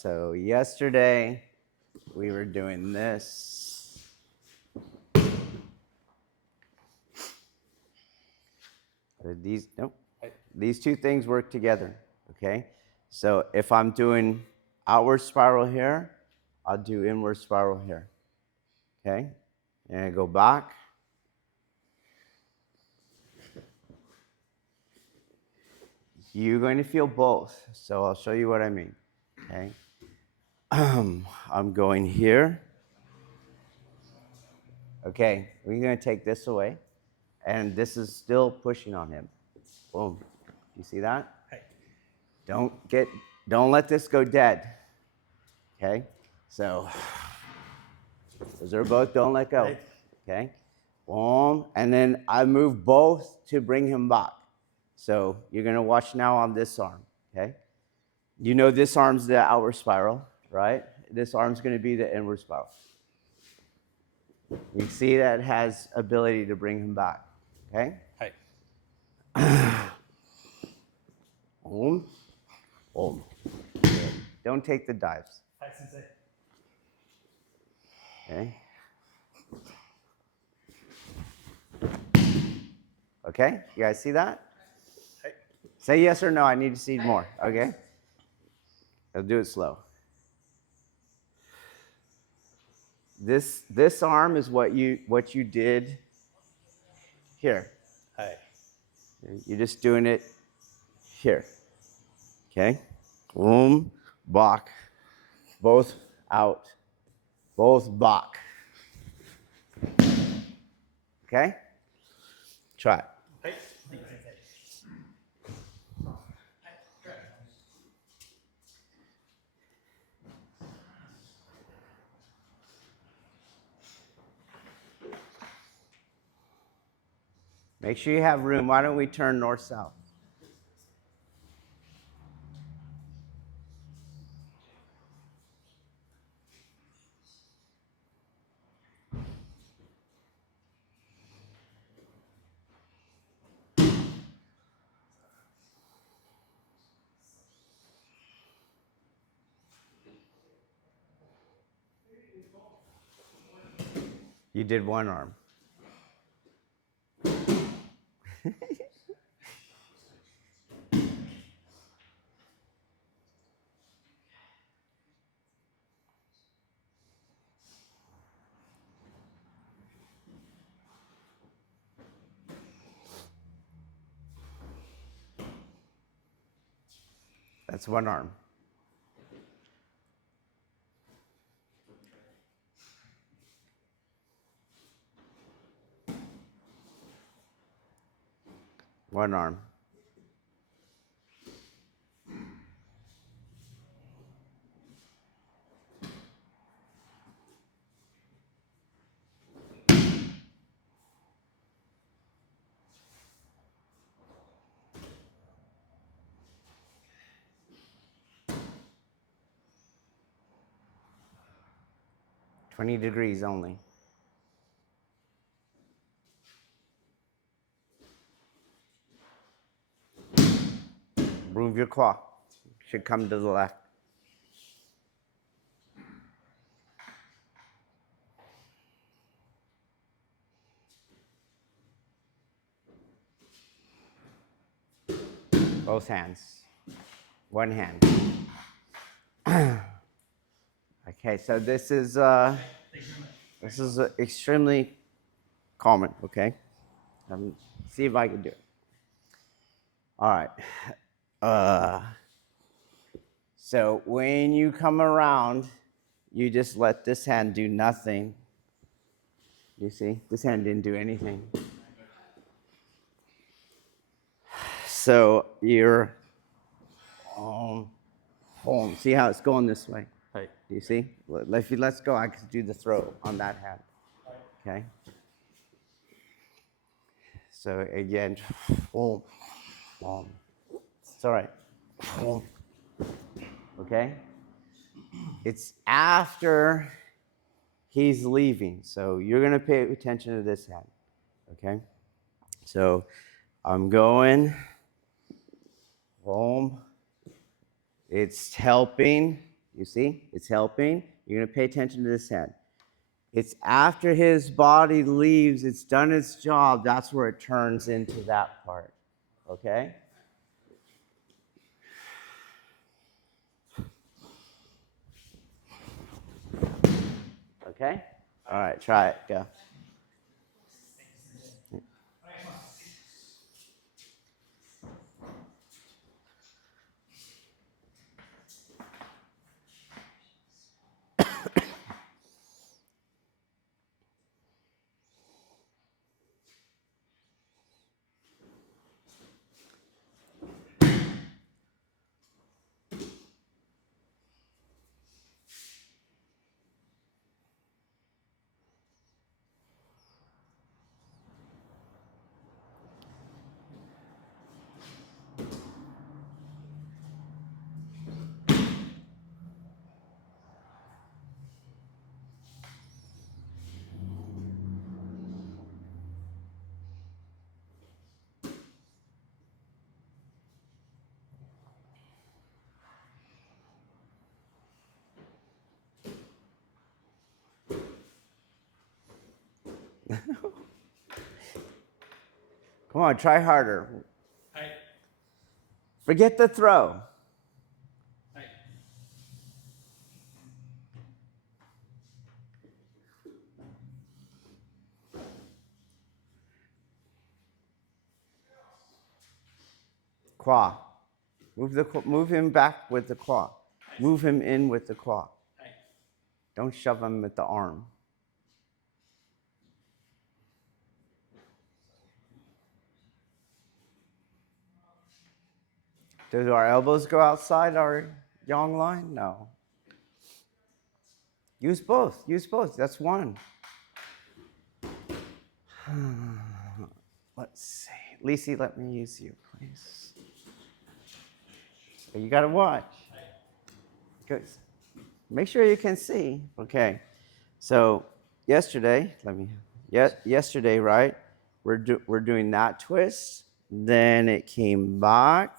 so yesterday we were doing this. These two things work together, okay? So if I'm doing outward spiral here, I'll do inward spiral here, okay? And I go back. You're going to feel both, so I'll show you what I mean, okay? I'm going here. Okay, we're going to take this away, and this is still pushing on him. Boom. You see that? Hey. Don't let this go dead. Okay? So those are both don't let go. Hey. Okay? Boom. And then I move both to bring him back. So you're gonna watch now on this arm. Okay? You know this arm's the outward spiral, right? This arm's gonna be the inward spiral. You see that it has ability to bring him back. Okay? Hey. Boom. Boom. Don't take the dives. Hi, Sensei. Okay. Okay, you guys see that? Hey. Say yes or no, I need to see more, okay? I'll do it slow. This arm is what you did here. Hey. You're just doing it here. Okay? Boom, back. Both out. Both back. Okay? Try it. Hey. Make sure you have room. Why don't we turn north-south? You did one arm. That's one arm. One arm. $20 degrees only. Move your claw. Should come to the left. Both hands. One hand. Okay, so this is extremely common. Okay, see if I can do it. All right. So when you come around, you just let this hand do nothing. You see, this hand didn't do anything. So you're home. See how it's going this way? Hey. Do you see? Let's go. I can do the throw on that hand. Okay. So again, boom, boom. It's all right. Boom. Okay. It's after he's leaving, so you're gonna pay attention to this hand. Okay. So I'm going. Boom. It's helping. You see? It's helping. You're going to pay attention to this hand. It's after his body leaves, it's done its job, that's where it turns into that part. Okay? Okay? All right, try it. Go. Come on, try harder. Forget the throw. Kwa. Move him back with the kwa. Move him in with the kwa. Don't shove him with the arm. Do our elbows go outside our yang line? No. Use both. Use both. That's one. Let's see. Lisi, let me use you, please. You got to watch. Good. Make sure you can see. Okay. So yesterday, yesterday, right? We're doing that twist. Then it came back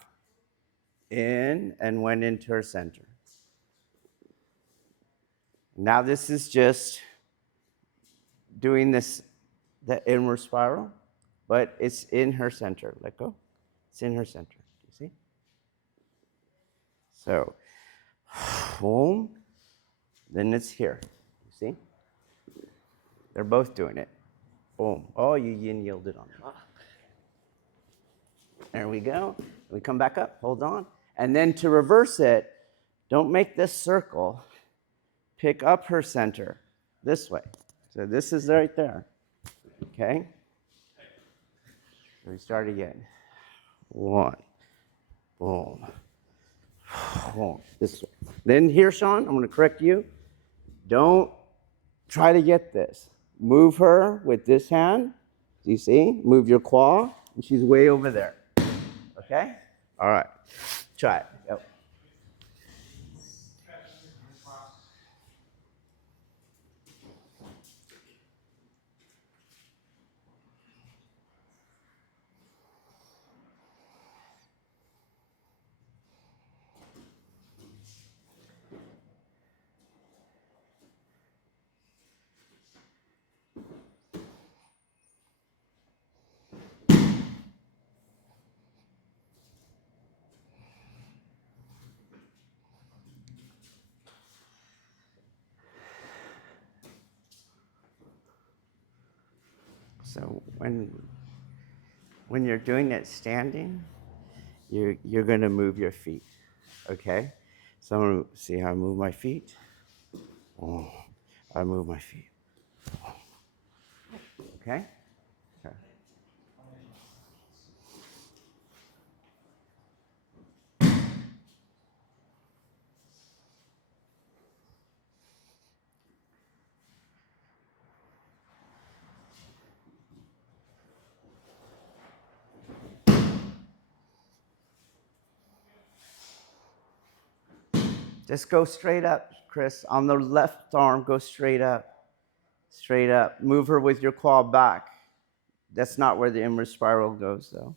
in and went into her center. Now this is just doing this, the inward spiral, but it's in her center. Let go. It's in her center. You see? So, boom. Then it's here. You see? They're both doing it. Boom. Oh, you yin yielded on it. There we go. We come back up. Hold on. And then to reverse it, don't make this circle. Pick up her center this way. So this is right there. Okay? So we start again. One. Boom. Boom. This way. Then here, Sean, I'm going to correct you. Don't try to get this. Move her with this hand. Do you see? Move your claw, and she's way over there. Okay? All right. Try it. Go. So when you're doing it standing, you're going to move your feet, okay? So I'm going to see how I move my feet. Oh, I move my feet. Okay? Okay. Just go straight up, Chris. On the left arm, go straight up. Straight up. Move her with your claw back. That's not where the inward spiral goes, though.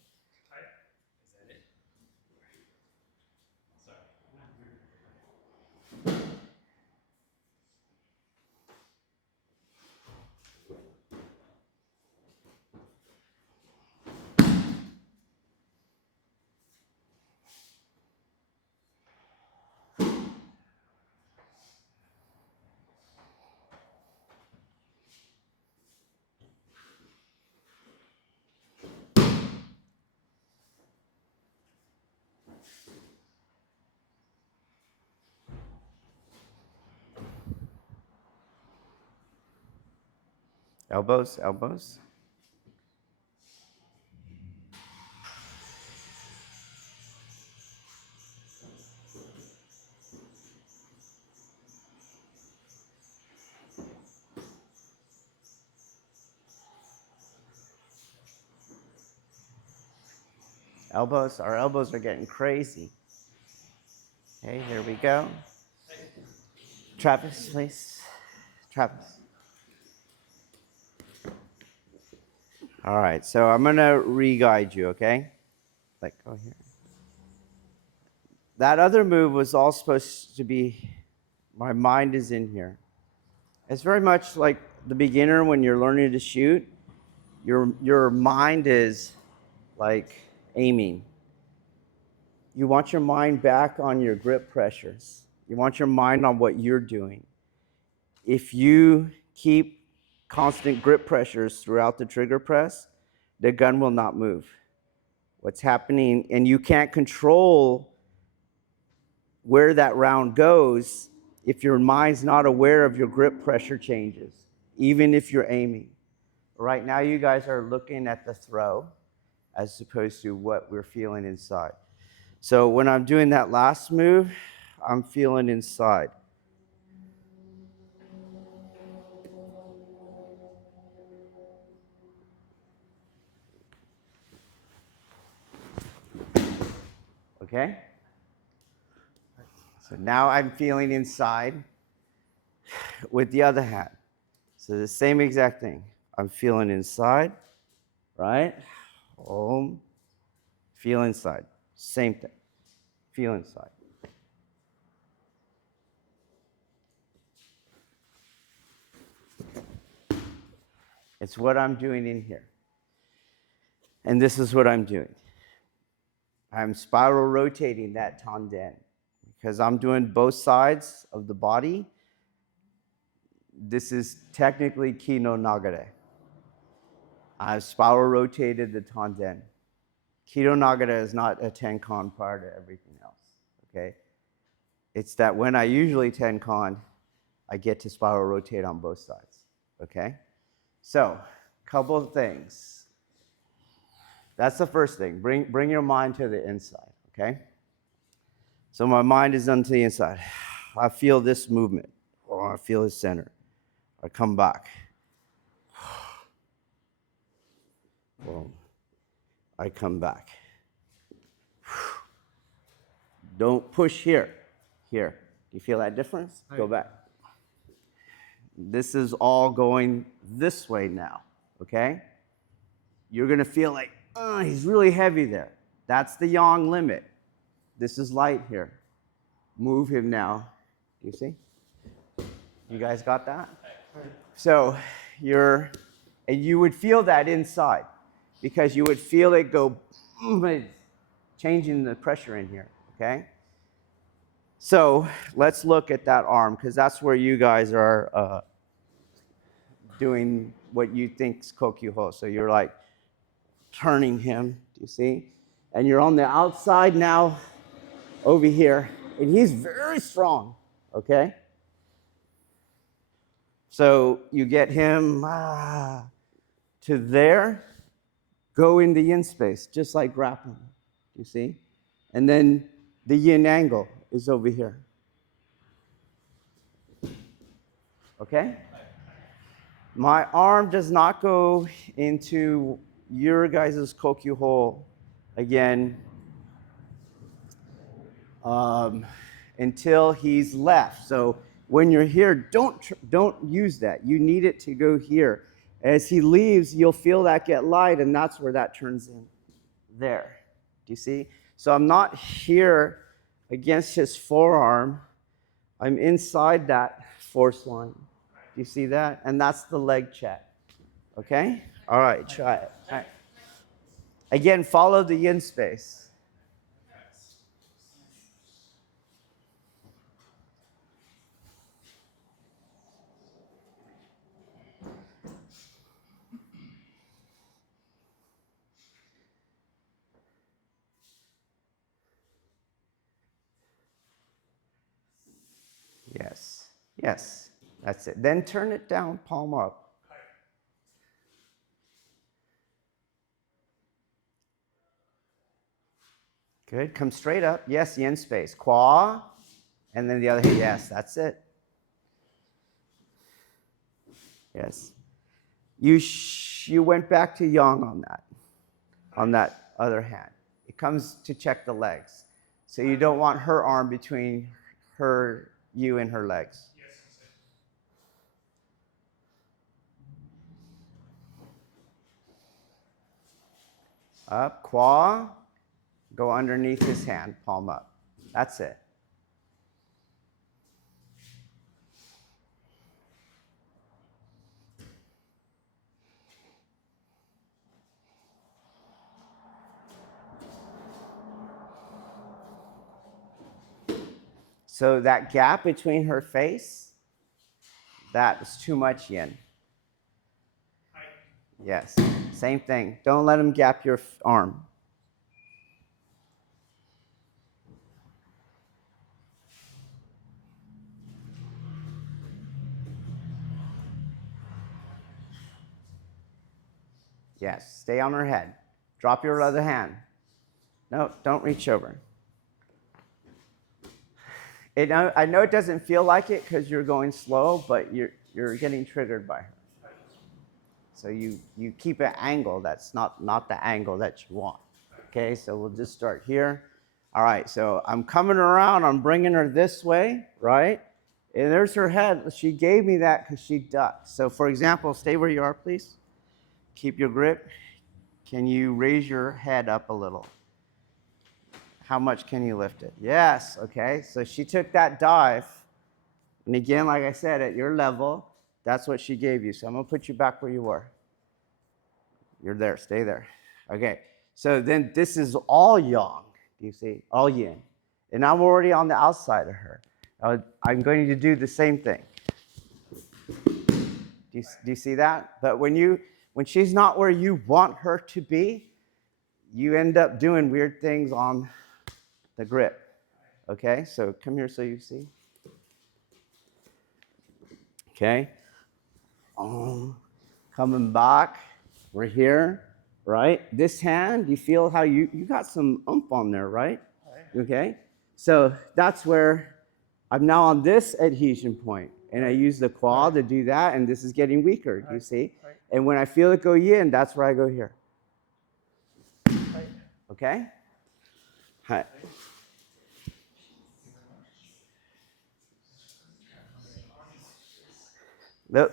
Elbows, elbows. Elbows, our elbows are getting crazy. Okay, here we go. Travis, please. Travis. All right, so I'm gonna re-guide you, okay? Like, go here. That other move was all supposed to be, my mind is in here. It's very much like the beginner when you're learning to shoot. Your mind is like aiming. You want your mind back on your grip pressures. You want your mind on what you're doing. If you keep constant grip pressures throughout the trigger press, the gun will not move. What's happening, and you can't control where that round goes if your mind's not aware of your grip pressure changes, even if you're aiming. Right now, you guys are looking at the throw as opposed to what we're feeling inside. So when I'm doing that last move, I'm feeling inside. Okay? So now I'm feeling inside with the other hand. So the same exact thing. I'm feeling inside, right? Feel inside. Same thing. Feel inside. It's what I'm doing in here. And this is what I'm doing. I'm spiral rotating that tanden because I'm doing both sides of the body. This is technically ki no nagare. I've spiral rotated the tanden. Ki no nagare is not a tenkan prior to everything else, okay? It's that when I usually tenkan, I get to spiral rotate on both sides, okay? So, couple of things. That's the first thing. Bring your mind to the inside, okay? So my mind is onto the inside. I feel this movement. Oh, I feel his center. I come back. Boom. I come back. Don't push here. Here. Do you feel that difference? Go back. This is all going this way now, okay? You're going to feel like, he's really heavy there. That's the yang limit. This is light here. Move him now. Do you see? You guys got that? So you would feel that inside because you would feel it go, changing the pressure in here, okay? So let's look at that arm because that's where you guys are doing what you think is Kokyu-Ho. So you're like turning him, do you see? And you're on the outside now over here, and he's very strong, okay? So you get him to there, go in the yin space, just like grappling, you see? And then the yin angle is over here. Okay? My arm does not go into your guys' Kokyu-Ho again until he's left. So when you're here, don't use that. You need it to go here. As he leaves, you'll feel that get light, and that's where that turns in. There. Do you see? So I'm not here against his forearm. I'm inside that force line. Do you see that? And that's the leg check. Okay? All right, try it. All right. Again, follow the yin space. Yes. Yes. That's it. Then turn it down, palm up. Good. Come straight up. Yes, yin space. Kwa. And then the other hand. Yes, that's it. Yes. You went back to yang on that other hand. It comes to check the legs. So you don't want her arm between you and her legs. Up, kwa, go underneath his hand, palm up. That's it. So that gap between her face, that is too much yin. Yes, same thing. Don't let him gap your arm. Yes, stay on her head. Drop your other hand. No, don't reach over. I know it doesn't feel like it because you're going slow, but you're getting triggered by her. So you keep an angle that's not the angle that you want. Okay, so we'll just start here. All right, so I'm coming around. I'm bringing her this way, right? And there's her head. She gave me that because she ducked. So for example, stay where you are, please. Keep your grip. Can you raise your head up a little? How much can you lift it? Yes, okay. So she took that dive. And again, like I said, at your level, that's what she gave you. So I'm going to put you back where you were. You're there. Stay there. Okay. So then this is all yang. Do you see? All yin. And I'm already on the outside of her. I'm going to do the same thing. Do you see that? But when she's not where you want her to be, you end up doing weird things on the grip. Okay? So come here so you see. Okay? Coming back. We're here, right? This hand, you feel how you got some oomph on there, right? Okay? So that's where I'm now on this adhesion point, and I use the claw to do that, and this is getting weaker, you see? And when I feel it go yin, that's where I go here. Okay? Hi.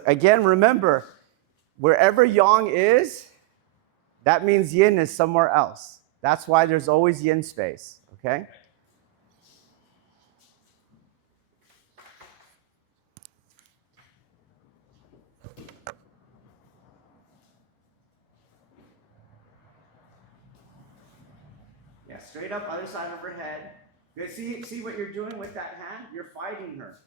Again, remember, wherever yang is, that means yin is somewhere else. That's why there's always yin space, okay? Yeah, straight up, other side of her head. Good. See what you're doing with that hand? You're fighting her.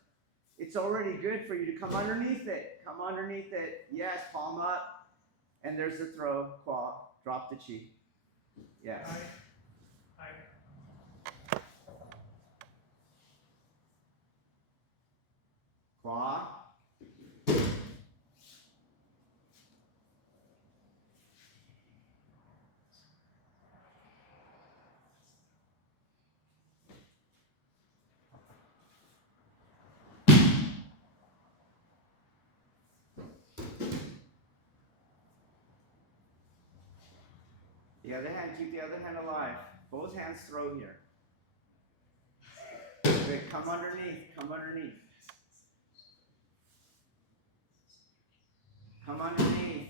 It's already good for you to come underneath it. Come underneath it. Yes, palm up. And there's the throw, claw. Drop the chi. Yes. Claw. The other hand, keep the other hand alive. Both hands throw here. Good. Come underneath. Come underneath. Come underneath.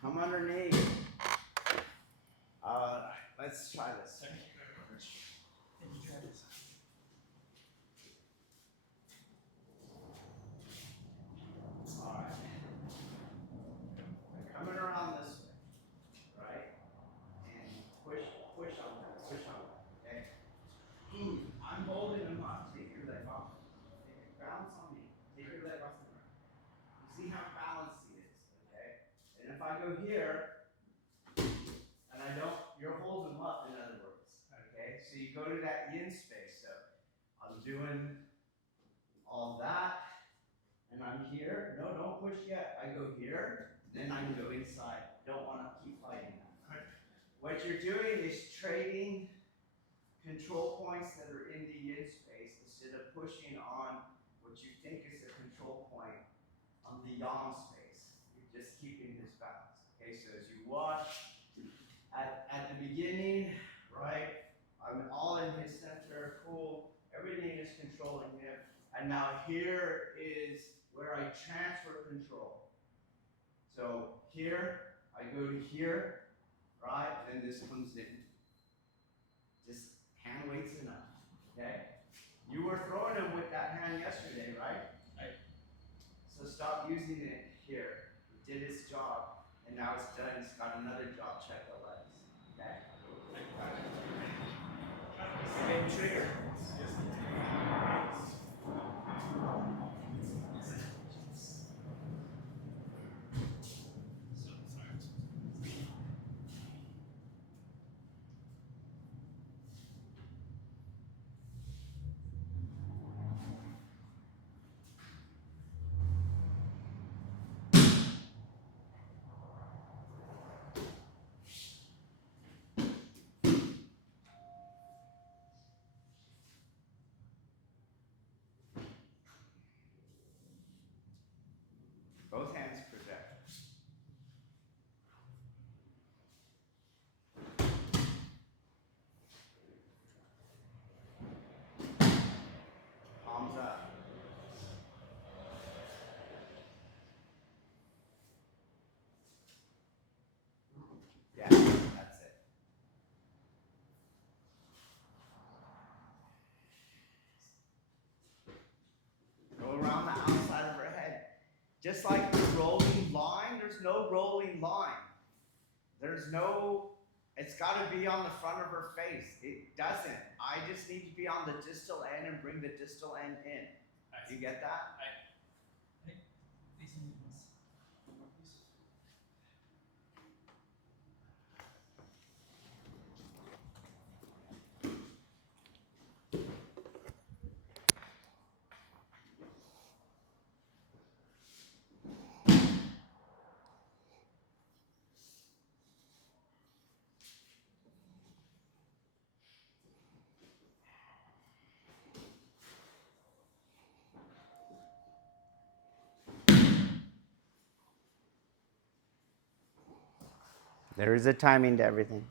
Come underneath. Let's try this. All right. Coming around this way, right? And push on her. Push on her. Okay. I'm holding him up. Take your leg off. Bounce on me. Take your leg off the ground. You see how balanced he is, okay? And if I go here, and I don't, you're holding him up, in other words, okay? So you go to that yin doing all that, and I'm here. No, don't push yet. I go here, then I can go inside. Don't want to keep fighting that. What you're doing is trading control points that are in the yin space instead of pushing on what you think is a control point on the yang space. You're just keeping this balance. Okay, so as you watch, at the beginning, right, I'm all in his center, cool, everything is controlling him. And now here is where I transfer control. So here, I go to here, right, and this comes in. Just hand weight's enough, okay? You were throwing him with that hand yesterday, right? Right. So stop using it here. It did its job, and now it's done. It's got another job. Check the legs, okay? Same trigger. Both hands project. Palms up. Yeah, that's it. Go around the outside of her head. Just like the rolling line, there's no rolling line. There's no, it's got to be on the front of her face. It doesn't. I just need to be on the distal end and bring the distal end in. Do you get that? There is a timing to everything.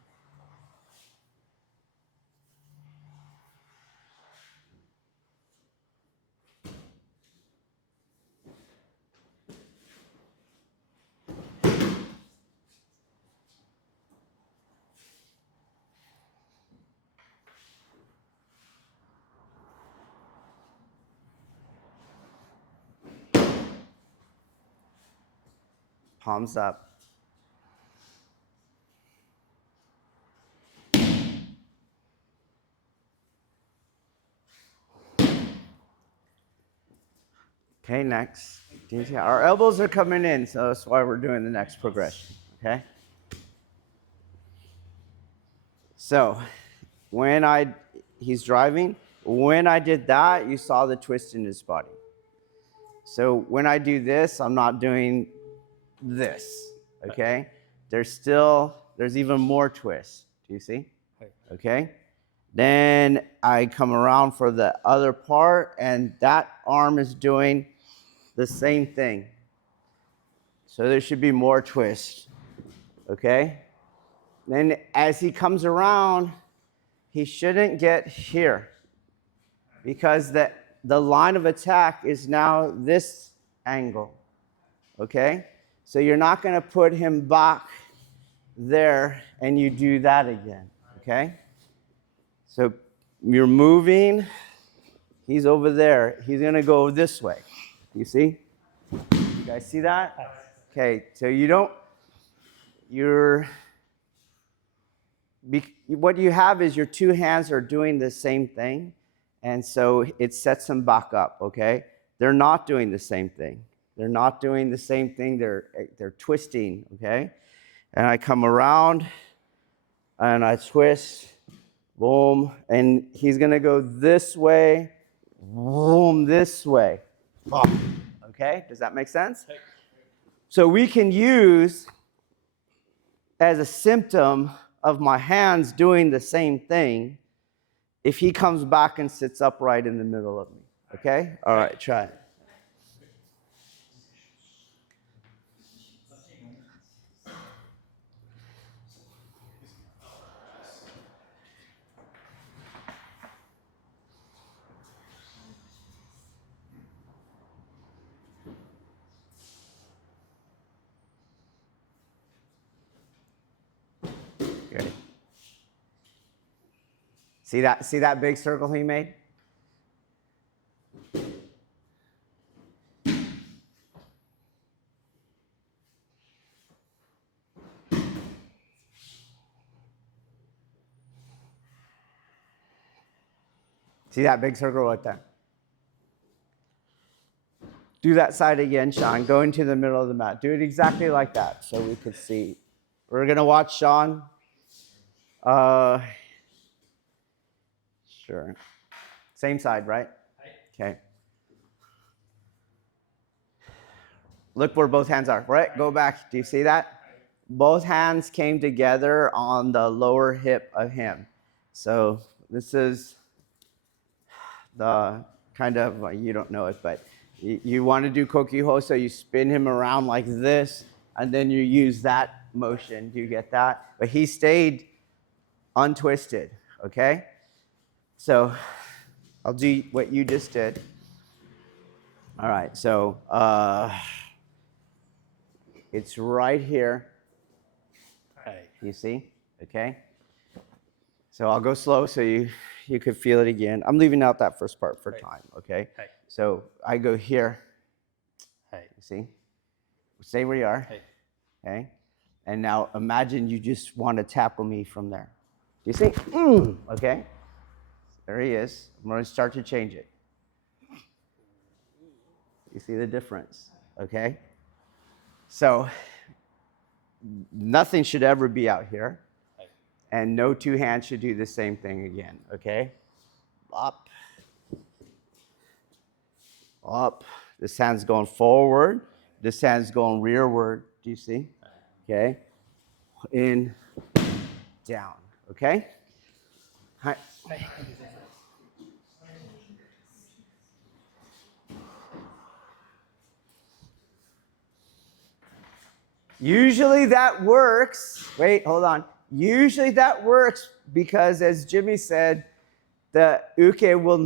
Palms up. Okay, next. Our elbows are coming in, so that's why we're doing the next progression, okay? So, he's driving, when I did that, you saw the twist in his body. So when I do this, I'm not doing this, okay? There's even more twist. Do you see? Okay? Then I come around for the other part, and that arm is doing the same thing. So there should be more twist, okay? Then as he comes around, he shouldn't get here because the line of attack is now this angle, okay? So you're not going to put him back there and you do that again, okay? So you're moving, he's over there. He's going to go this way. You see? You guys see that? Okay, so what you have is your two hands are doing the same thing, and so it sets them back up, okay? They're not doing the same thing. They're not doing the same thing. They're twisting, okay? And I come around, and I twist, boom, and he's going to go this way, boom, this way. Okay, does that make sense? So we can use as a symptom of my hands doing the same thing if he comes back and sits upright in the middle of me. Okay? All right, try it. Good. See that big circle he made? See that big circle right there? Do that side again, Sean. Go into the middle of the mat. Do it exactly like that so we could see. We're going to watch Sean. Sure. Same side, right? Okay. Look where both hands are, right? Go back. Do you see that? Both hands came together on the lower hip of him. So this is the kind of, you don't know it, but you want to do Kokyu-Ho, so you spin him around like this, and then you use that motion. Do you get that? But he stayed untwisted, okay? So I'll do what you just did. All right, so it's right here. You see? Okay? So I'll go slow so you could feel it again. I'm leaving out that first part for time, okay? So I go here. You see? Stay where you are. Okay? And now imagine you just want to tackle me from there. Do you see? Okay? There he is. I'm going to start to change it. You see the difference, okay? So nothing should ever be out here. And no two hands should do the same thing again, okay? Up. Up. This hand's going forward. This hand's going rearward. Do you see? Okay? In, down, okay? Hi. Usually that works. Wait, hold on. Usually that works because, as Jimmy said, the uke will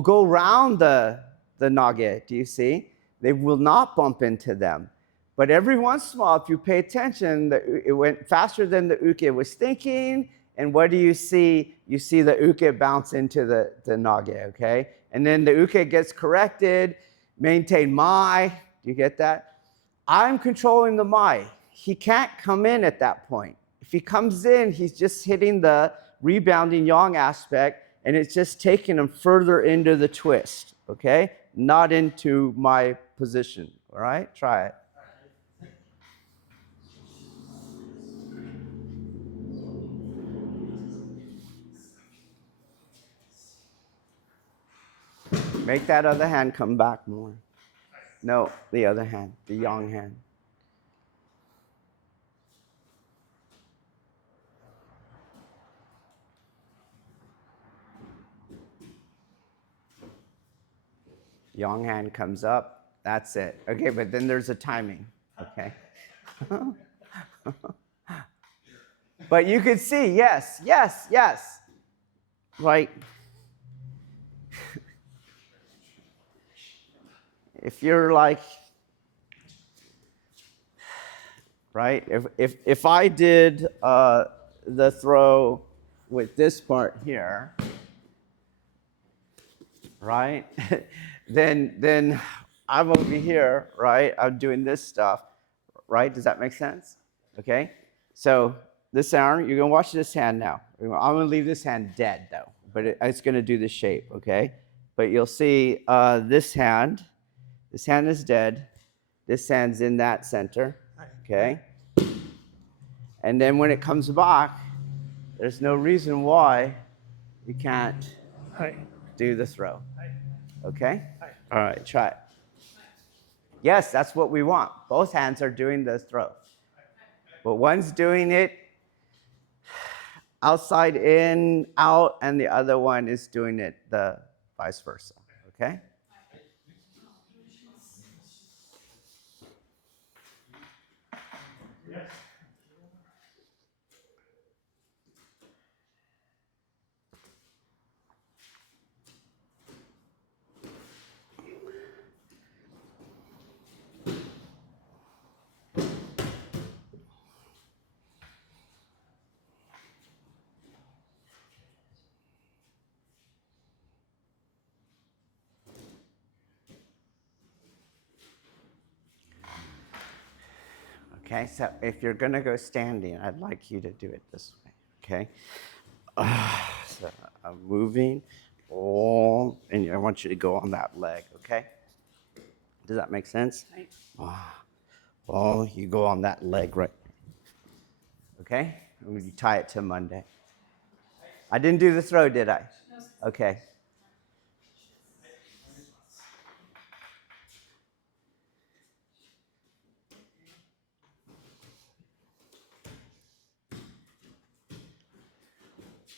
go around the nage. Do you see? They will not bump into them. But every once in a while, if you pay attention, it went faster than the uke was thinking. And what do you see? You see the uke bounce into the nage, okay? And then the uke gets corrected, maintain mai. Do you get that? I'm controlling the mai. He can't come in at that point. If he comes in, he's just hitting the rebounding yang aspect, and it's just taking him further into the twist, okay? Not into my position, all right? Try it. Make that other hand come back more. No, the other hand, the yang hand. Yang hand comes up. That's it. Okay, but then there's a timing, okay? But you could see, yes. Like, if you're like, right? If I did the throw with this part here, right? then I'm over here, right? I'm doing this stuff, right? Does that make sense? Okay? So this arm, you're gonna watch this hand now. I'm gonna leave this hand dead though, but it's gonna do this shape, okay? But you'll see this hand is dead. This hand's in that center, okay? And then when it comes back, there's no reason why you can't do the throw. Okay? All right, try it. Yes, that's what we want. Both hands are doing the throw. But one's doing it outside in, out, and the other one is doing it the vice versa. Okay? Okay, so if you're going to go standing, I'd like you to do it this way, okay? So I'm moving, and I want you to go on that leg, okay? Does that make sense? You go on that leg right, okay? And you tie it to Monday. I didn't do the throw, did I? Okay.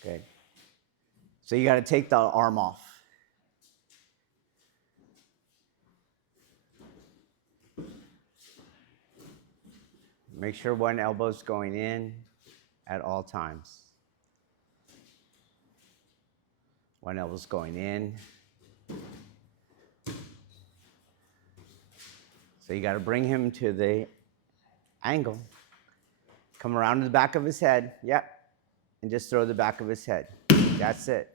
Okay. So you got to take the arm off. Make sure one elbow's going in at all times. One elbow's going in. So you got to bring him to the angle. Come around to the back of his head. Yep. And just throw the back of his head. That's it.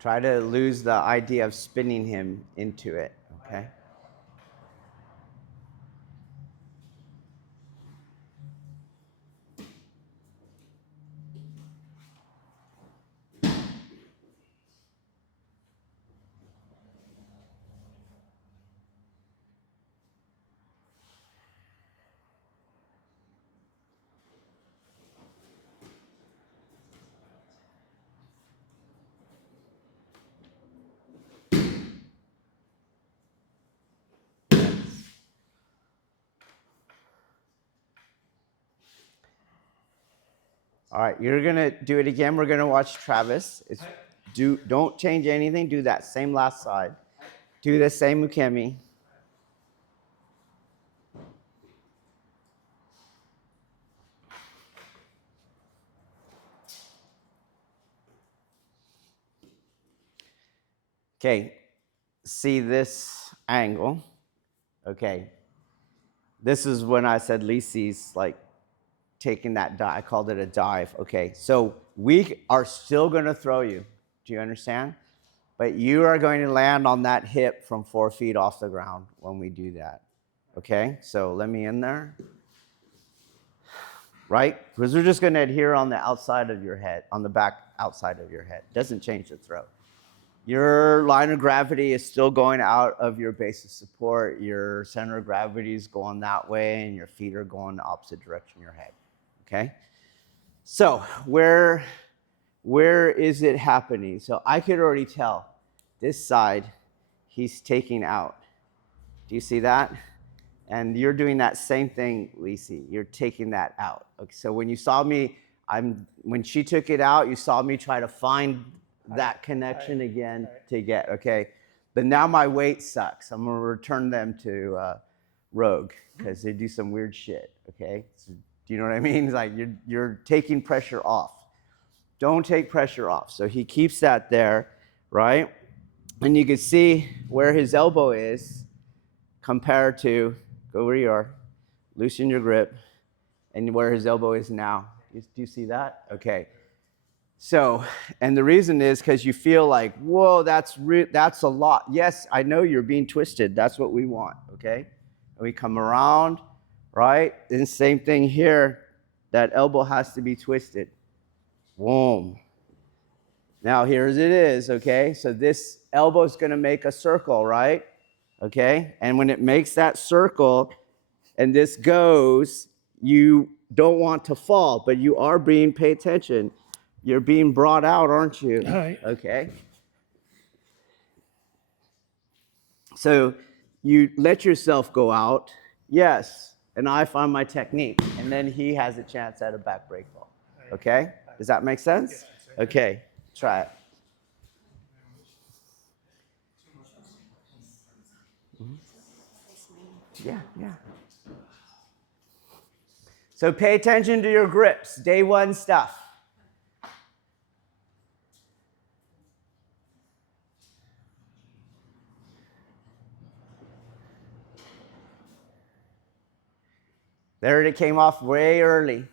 Try to lose the idea of spinning him into it, okay? All right, you're gonna do it again. We're gonna watch Travis. Don't change anything. Do that same last side. Do the same ukemi. Okay, see this angle. Okay, this is when I said Lisi's like taking that dive. I called it a dive. Okay, so we are still gonna throw you. Do you understand? But you are going to land on that hip from 4 feet off the ground when we do that. Okay, so let me in there. Right? Because we're just going to adhere on the outside of your head, on the back outside of your head. Doesn't change the throw. Your line of gravity is still going out of your base of support. Your center of gravity is going that way, and your feet are going the opposite direction of your head. Okay? So where is it happening? So I could already tell this side he's taking out. Do you see that? And you're doing that same thing, Lisi. You're taking that out. Okay, so when you saw me, when she took it out, you saw me try to find that connection again to get, okay? But now my weight sucks. I'm gonna return them to Rogue because they do some weird shit, okay? So, do you know what I mean? It's like you're taking pressure off. Don't take pressure off. So he keeps that there, right? And you can see where his elbow is compared to, go where you are, loosen your grip, and where his elbow is now. Do you see that? Okay. So, and the reason is because you feel like, whoa, that's a lot. Yes, I know you're being twisted. That's what we want, okay? And we come around, right? And same thing here. That elbow has to be twisted. Boom. Now, here it is, okay? So this elbow is going to make a circle, right? okay? And when it makes that circle and this goes, you don't want to fall, but you are being, pay attention, you're being brought out, aren't you? Right. Okay. So you let yourself go out, yes, and I find my technique, and then he has a chance at a back break fall. Okay? Does that make sense? Okay, try it. Yeah, yeah. So pay attention to your grips, day one stuff. There it came off way early.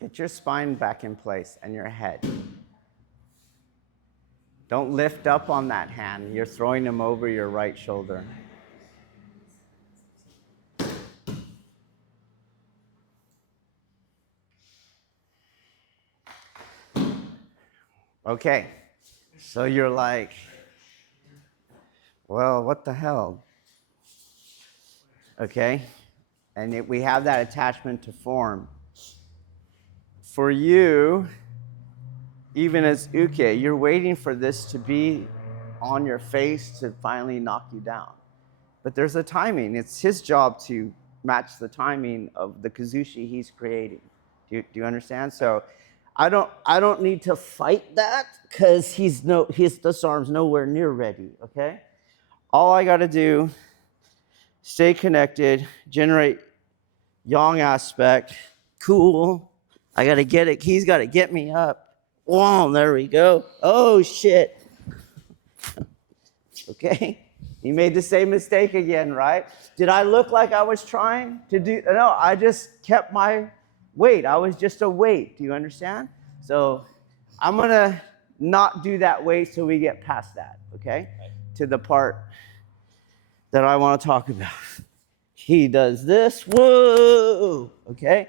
Get your spine back in place and your head. Don't lift up on that hand. You're throwing them over your right shoulder. Okay, so you're like, well, what the hell? Okay, and we have that attachment to form. For you, even as uke, you're waiting for this to be on your face to finally knock you down. But there's a timing. It's his job to match the timing of the kazushi he's creating. Do you understand? So I don't need to fight that because this arm's nowhere near ready, okay? All I gotta do, stay connected, generate yang aspect, cool. I gotta get it, he's gotta get me up. Whoa, there we go. Oh shit. Okay? You made the same mistake again, right? Did I look like I was trying to do? No, I just kept my weight. I was just a weight. Do you understand? So I'm going to not do that weight till we get past that, okay? Right. To the part that I want to talk about. He does this. Whoa! Okay?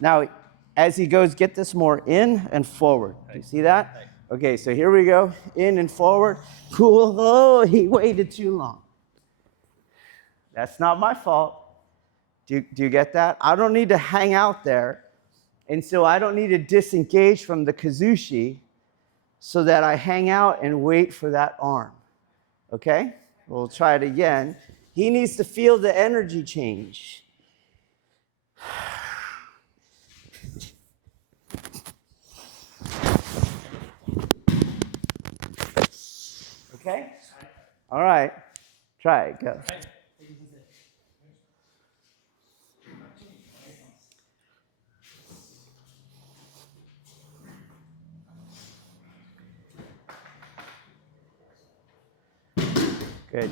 Now, as he goes, get this more in and forward. Do you see that? Right. Okay, so here we go. In and forward. Cool. Oh, he waited too long. That's not my fault. Do you get that? I don't need to hang out there. And so I don't need to disengage from the kazushi so that I hang out and wait for that arm. Okay? We'll try it again. He needs to feel the energy change. Okay? All right. Try it. Go. Good.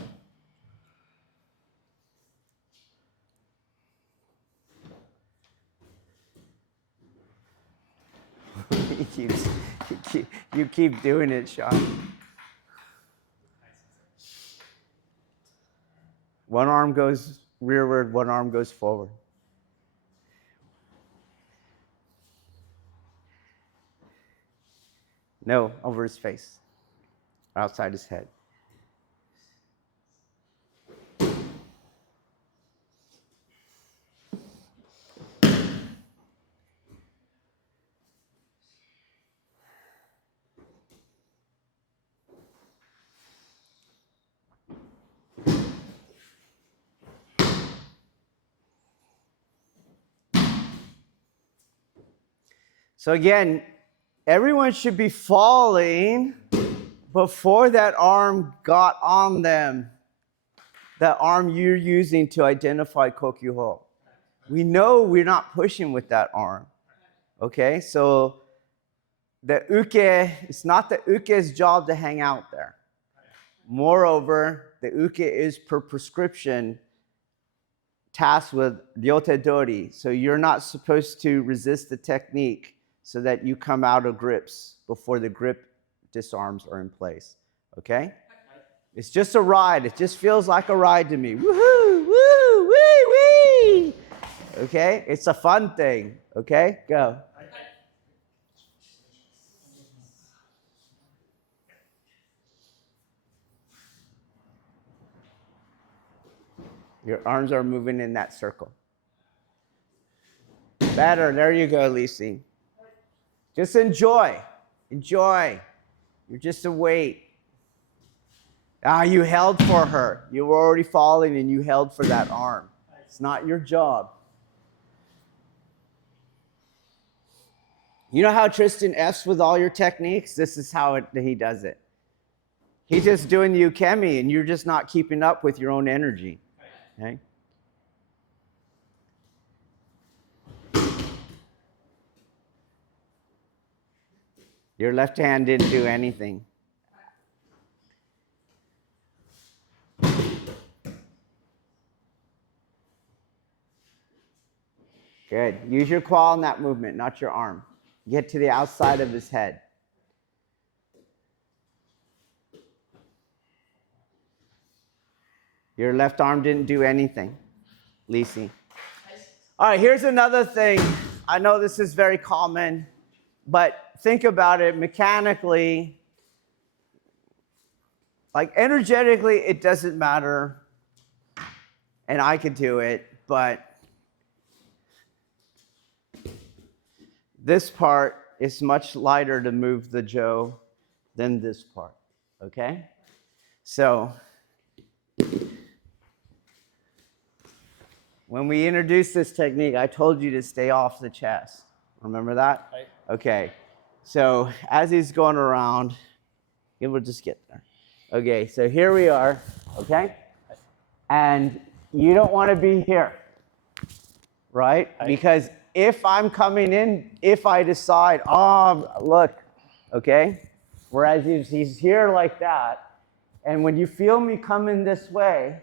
You keep doing it, Sean. One arm goes rearward, one arm goes forward. No, over his face, outside his head. So again, everyone should be falling before that arm got on them. That arm you're using to identify Kokyu-Ho. We know we're not pushing with that arm. Okay, so the uke, it's not the uke's job to hang out there. Moreover, the uke is per prescription tasked with ryotedori. So you're not supposed to resist the technique so that you come out of grips before the grip disarms are in place. Okay? It's just a ride. It just feels like a ride to me. Woohoo! Woo! Wee! Wee! Okay? It's a fun thing. Okay? Go. Your arms are moving in that circle. Better. There you go, Lisi. Just enjoy. Enjoy. You're just a weight. You held for her. You were already falling and you held for that arm. It's not your job. You know how Tristan F's with all your techniques? This is how he does it. He's just doing the ukemi and you're just not keeping up with your own energy. Okay? Your left hand didn't do anything. Good. Use your claw in that movement, not your arm. Get to the outside of his head. Your left arm didn't do anything, Lisi. All right, here's another thing. I know this is very common, but think about it mechanically. Like energetically, it doesn't matter, and I could do it, but this part is much lighter to move the Joe than this part, okay? So when we introduced this technique, I told you to stay off the chest. Remember that? Right. Okay. So as he's going around, we'll just get there. Okay, so here we are, okay? And you don't want to be here, right? Because if I'm coming in, if I decide, look, okay? Whereas he's here like that, and when you feel me coming this way,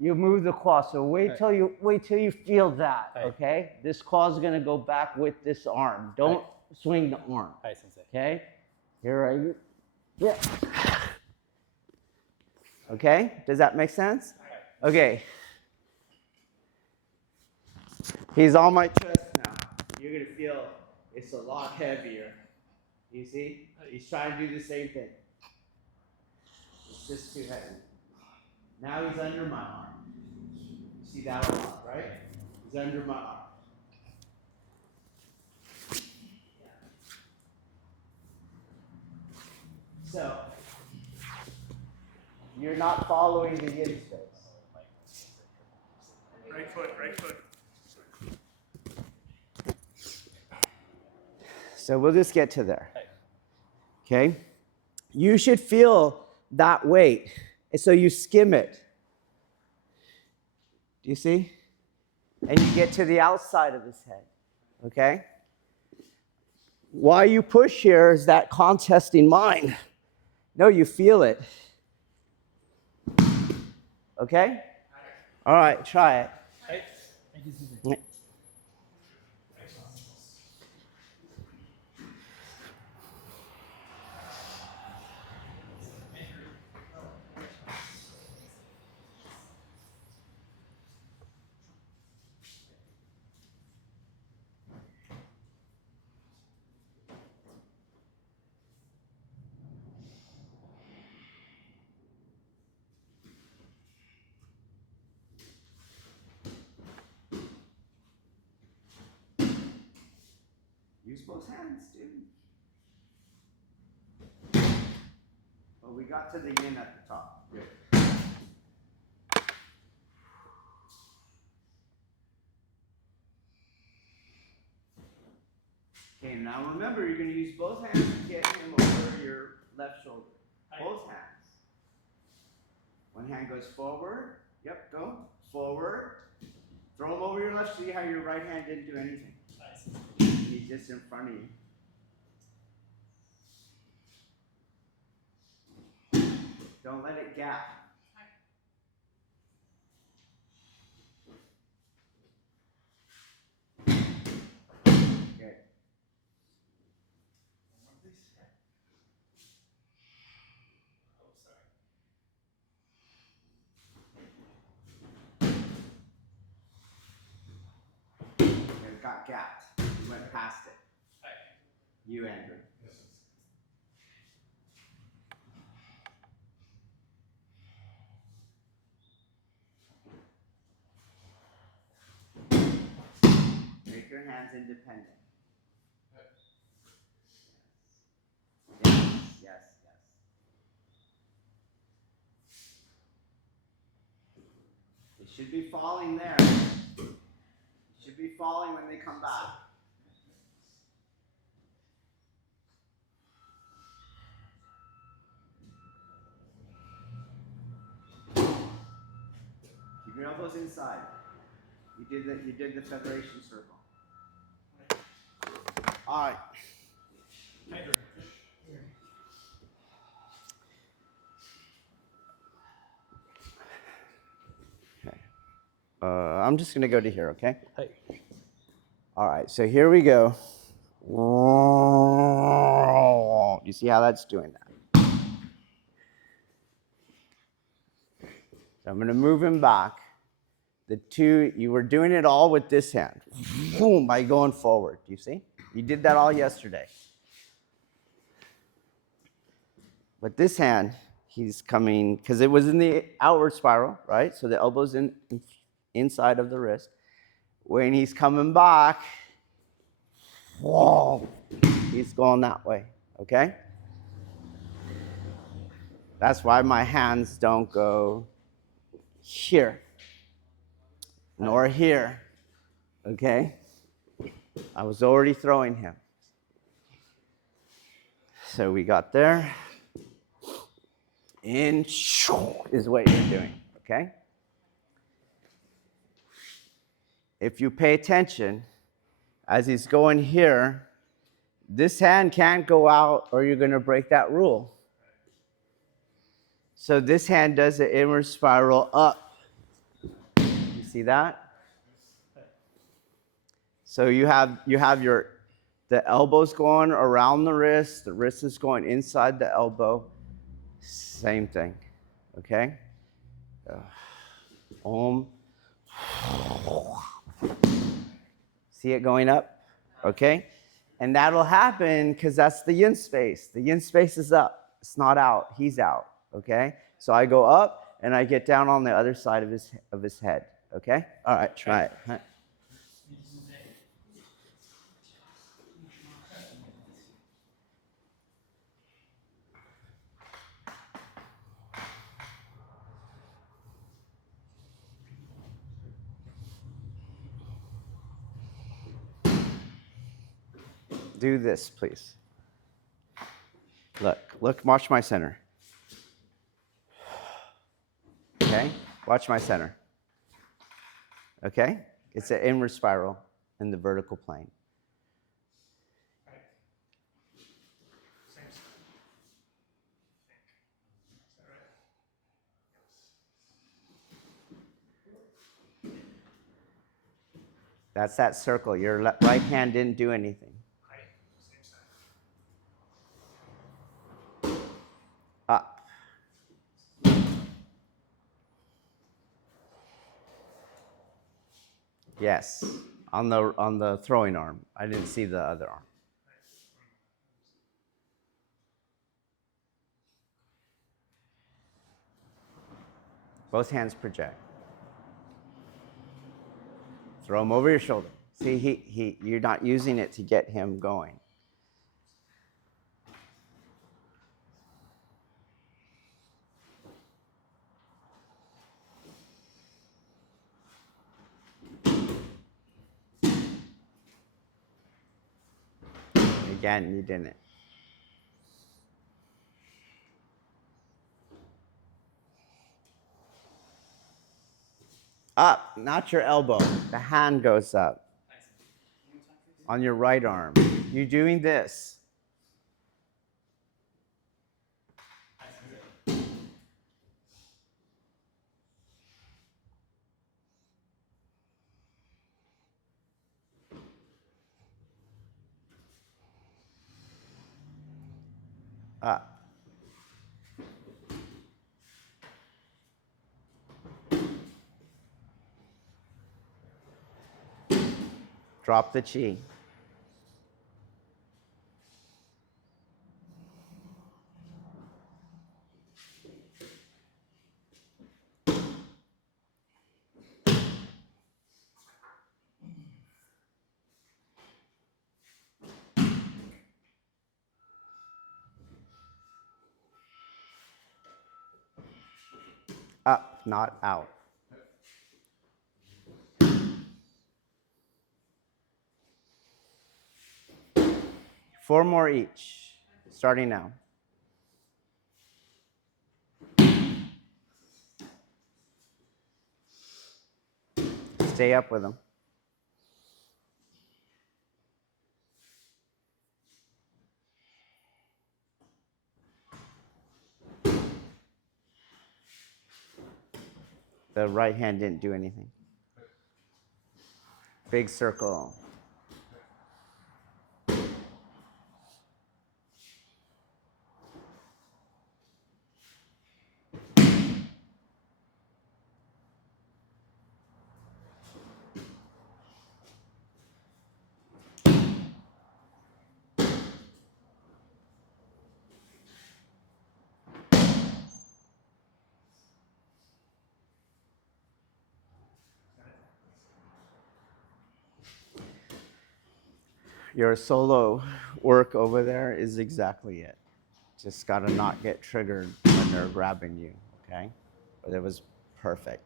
you move the claw. So wait till you feel that, okay? This claw is gonna go back with this arm. Don't swing the arm. Okay? Here are you. Yeah. Okay? Does that make sense? Okay. He's on my chest now. You're gonna feel it's a lot heavier. You see? He's trying to do the same thing. It's just too heavy. Now he's under my arm. See that a lot, right? He's under my arm. So, you're not following the yin space. Right foot, right foot. So we'll just get to there. Okay? You should feel that weight. And so you skim it. Do you see? And you get to the outside of his head. Okay? Why you push here is that contesting mind. No, you feel it. Okay? All right, try it. Use both hands, dude. Well, we got to the yin at the top. Good. Okay, now remember, you're going to use both hands to get him over your left shoulder. Both hands. One hand goes forward. Yep, go. Forward. Throw him over your left. See how your right hand didn't do anything. He's just in front of you. Don't let it gap. It got gapped. You went past it. You, Andrew. Make your hands independent. Yes. It should be falling there. It should be falling when they come back. Keep your elbows inside. You did the Federation circle. All right. Okay. I'm just gonna go to here, okay? Hey. All right. So here we go. You see how that's doing that? So I'm going to move him back. You were doing it all with this hand. Boom, by going forward. Do you see? You did that all yesterday. But this hand, he's coming, because it was in the outward spiral, right? So the elbow's inside of the wrist. When he's coming back, whoa, he's going that way, okay? That's why my hands don't go here, nor here, okay? I was already throwing him. So we got there. In is what you're doing, okay? If you pay attention, as he's going here, this hand can't go out or you're going to break that rule. So this hand does the inward spiral up. You see that? So you have the elbows going around the wrist is going inside the elbow. Same thing, okay? Om. See it going up, okay? And that'll happen because that's the yin space. The yin space is up. It's not out. He's out, okay? So I go up and I get down on the other side of his head, okay? All right, try it. Do this, please. Look, watch my center. Okay? Watch my center. Okay? It's an inward spiral in the vertical plane. That's that circle. Your right hand didn't do anything. Up. Yes, on the throwing arm. I didn't see the other arm. Both hands project. Throw him over your shoulder. See, you're not using it to get him going. Again, you didn't. Up, not your elbow. The hand goes up. On your right arm. You're doing this. Up. Drop the chi. Up, not out. Four more each, starting now. Stay up with them. The right hand didn't do anything. Big circle. Your solo work over there is exactly it. Just got to not get triggered when they're grabbing you, okay? But it was perfect.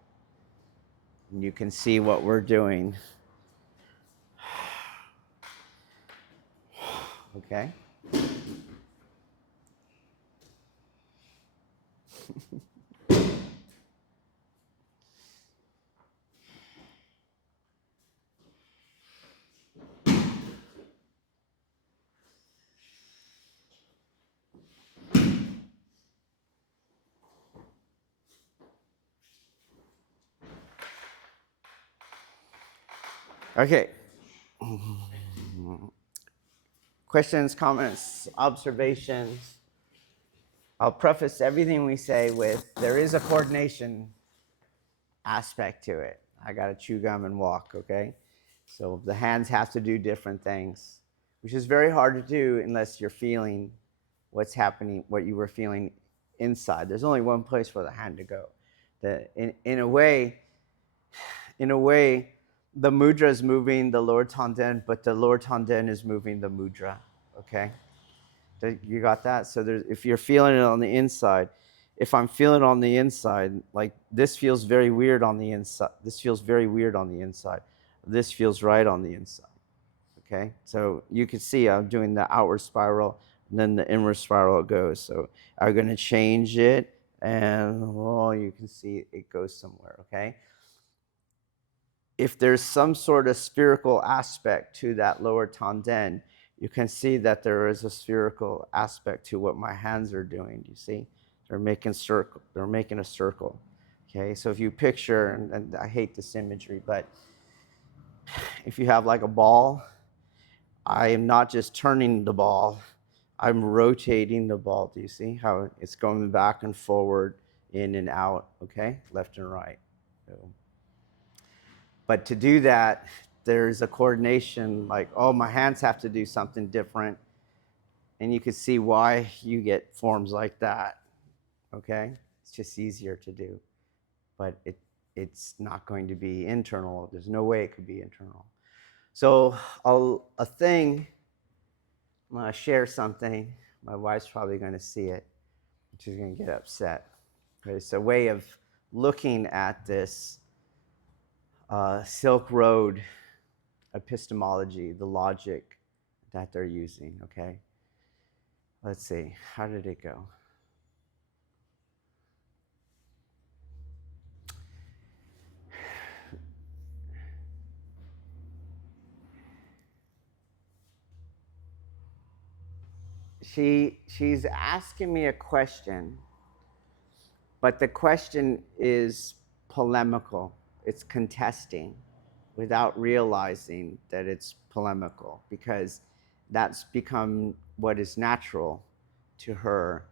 And you can see what we're doing. Okay? Okay. Questions, comments, observations. I'll preface everything we say with there is a coordination aspect to it. I got to chew gum and walk, okay? So the hands have to do different things, which is very hard to do unless you're feeling what's happening, what you were feeling inside. There's only one place for the hand to go. In a way, the mudra is moving the lower tanden, but the lower tanden is moving the mudra, okay? You got that? So if you're feeling it on the inside, if I'm feeling it on the inside, like this feels very weird on the inside. This feels very weird on the inside. This feels right on the inside. Okay? So you can see I'm doing the outward spiral, and then the inward spiral goes. So I'm going to change it, and you can see it goes somewhere. Okay? If there's some sort of spherical aspect to that lower tanden, you can see that there is a spherical aspect to what my hands are doing. You see, they're making a circle. Okay, so if you picture, and I hate this imagery, but if you have like a ball, I am not just turning the ball, I'm rotating the ball. Do you see how it's going back and forward, in and out? Okay, left and right. So, but to do that, there's a coordination, like, oh, my hands have to do something different. And you can see why you get forms like that, okay? It's just easier to do. But it's not going to be internal. There's no way it could be internal. So I'm going to share something. My wife's probably going to see it. She's going to get upset. Okay, it's a way of looking at this Silk Road epistemology, the logic that they're using, okay? Let's see, how did it go? She's asking me a question, but the question is polemical. It's contesting without realizing that it's polemical, because that's become what is natural to her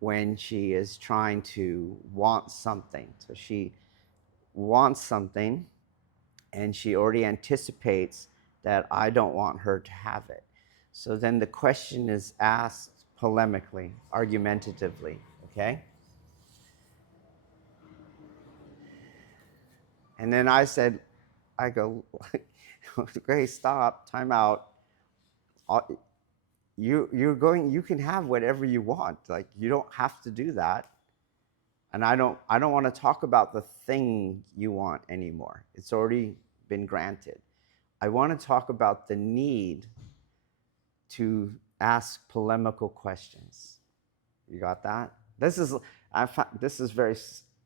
when she is trying to want something. So she wants something, and she already anticipates that I don't want her to have it. So then the question is asked polemically, argumentatively, okay? And then I go, Grace, stop, time out. You can have whatever you want. Like, you don't have to do that. And I don't want to talk about the thing you want anymore. It's already been granted. I want to talk about the need to ask polemical questions. You got that? This is very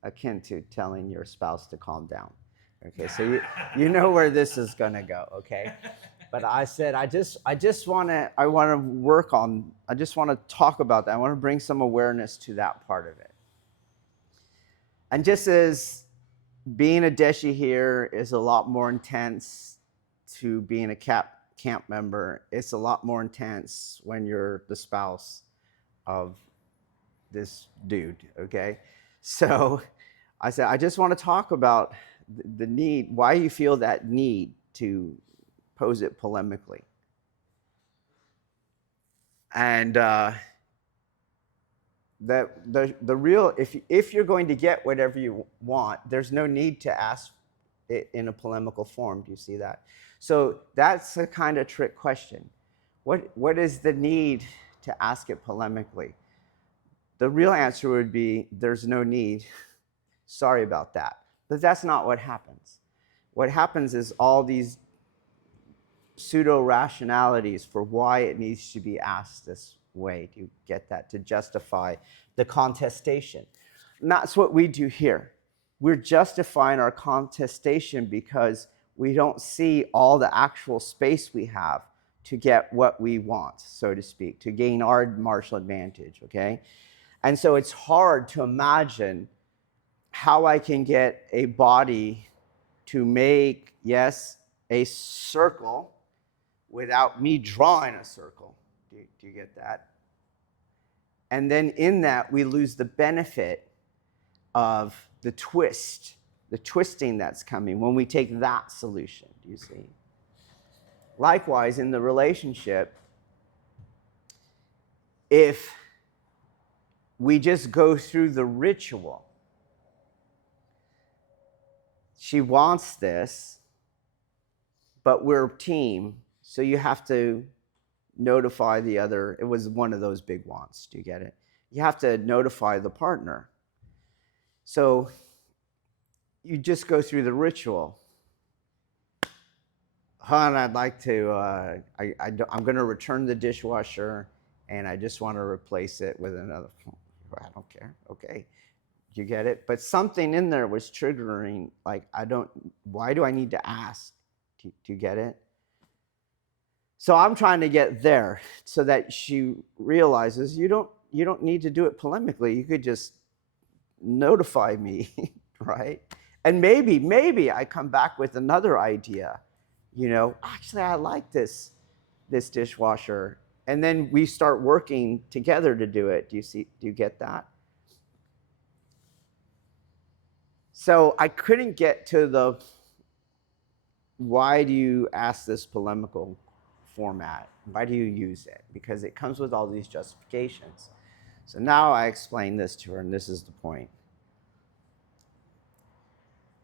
akin to telling your spouse to calm down. Okay, so you know where this is gonna go. Okay, but I said I just want to work on. I just want to talk about that. I want to bring some awareness to that part of it. And just as being a deshi here is a lot more intense to being a camp member, it's a lot more intense when you're the spouse of this dude, okay? So I said, I just want to talk about the need, why you feel that need to pose it polemically. And the real, if you're going to get whatever you want, there's no need to ask it in a polemical form. Do you see that? So that's a kind of trick question. What is the need to ask it polemically? The real answer would be there's no need. Sorry about that. But that's not what happens. What happens is all these pseudo-rationalities for why it needs to be asked this way. Do you get that? To justify the contestation. And that's what we do here. We're justifying our contestation because we don't see all the actual space we have to get what we want, so to speak, to gain our martial advantage, okay? And so it's hard to imagine how I can get a body to make, yes, a circle without me drawing a circle. Do you get that? And then in that, we lose the benefit of the twisting that's coming when we take that solution, do you see? Likewise, in the relationship, if we just go through the ritual, she wants this, but we're a team, so you have to notify the other. It was one of those big wants. Do you get it? You have to notify the partner. So you just go through the ritual. Hon, I'd like to, I'm going to return the dishwasher, and I just want to replace it with another. I don't care. Okay. You get it? But something in there was triggering, like, why do I need to ask? Do you get it? So I'm trying to get there so that she realizes you don't need to do it polemically. You could just notify me, right? And maybe I come back with another idea. Actually, I like this dishwasher. And then we start working together to do it. Do you get that? So I couldn't get to the why do you ask this polemical format? Why do you use it? Because it comes with all these justifications. So now I explain this to her, and this is the point.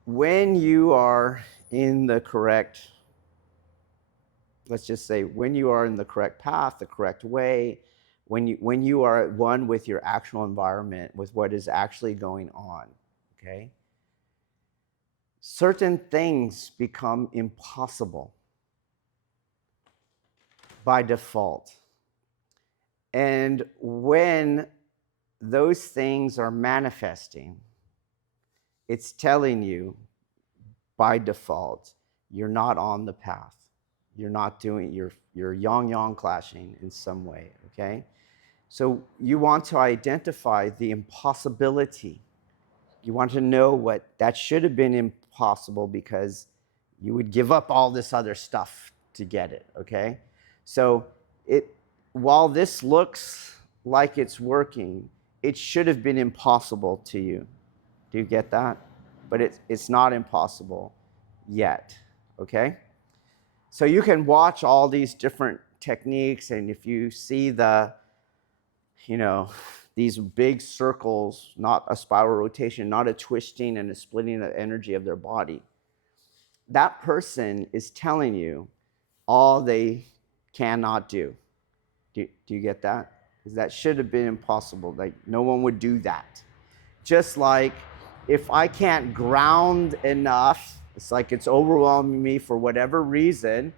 When you are in the correct, let's just say, when you are in the correct path, the correct way, when you are at one with your actual environment, with what is actually going on, okay? Certain things become impossible by default. And when those things are manifesting, it's telling you by default, you're not on the path. You're not doing, you're yang clashing in some way, okay? So you want to identify the impossibility. You want to know what that should have been impossible because you would give up all this other stuff to get it, okay? So while this looks like it's working, it should have been impossible to you. Do you get that? But it's not impossible yet, okay? So you can watch all these different techniques, and if you see these big circles, not a spiral rotation, not a twisting and a splitting of energy of their body, that person is telling you all they cannot do. Do you get that? Because that should have been impossible. Like, no one would do that. Just like if I can't ground enough, it's like it's overwhelming me for whatever reason,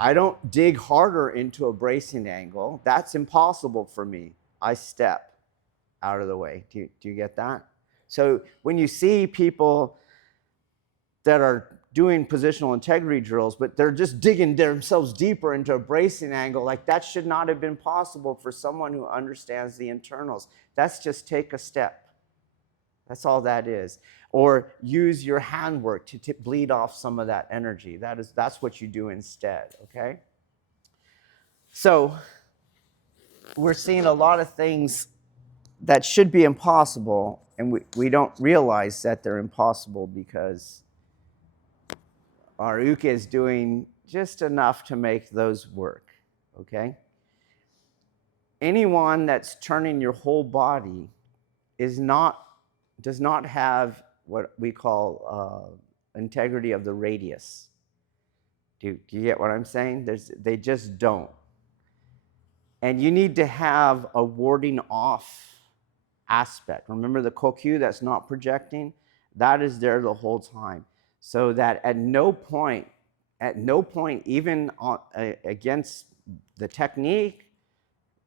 I don't dig harder into a bracing angle. That's impossible for me. I step out of the way. Do you get that? So when you see people that are doing positional integrity drills, but they're just digging themselves deeper into a bracing angle, like that should not have been possible for someone who understands the internals. That's just take a step. That's all that is. Or use your handwork to bleed off some of that energy. That's what you do instead, okay? So we're seeing a lot of things that should be impossible, and we don't realize that they're impossible because our uke is doing just enough to make those work, okay? Anyone that's turning your whole body does not have what we call integrity of the radius. Do you get what I'm saying? They just don't. And you need to have a warding off aspect. Remember the Kokyu that's not projecting? That is there the whole time. So that at no point, even against the technique,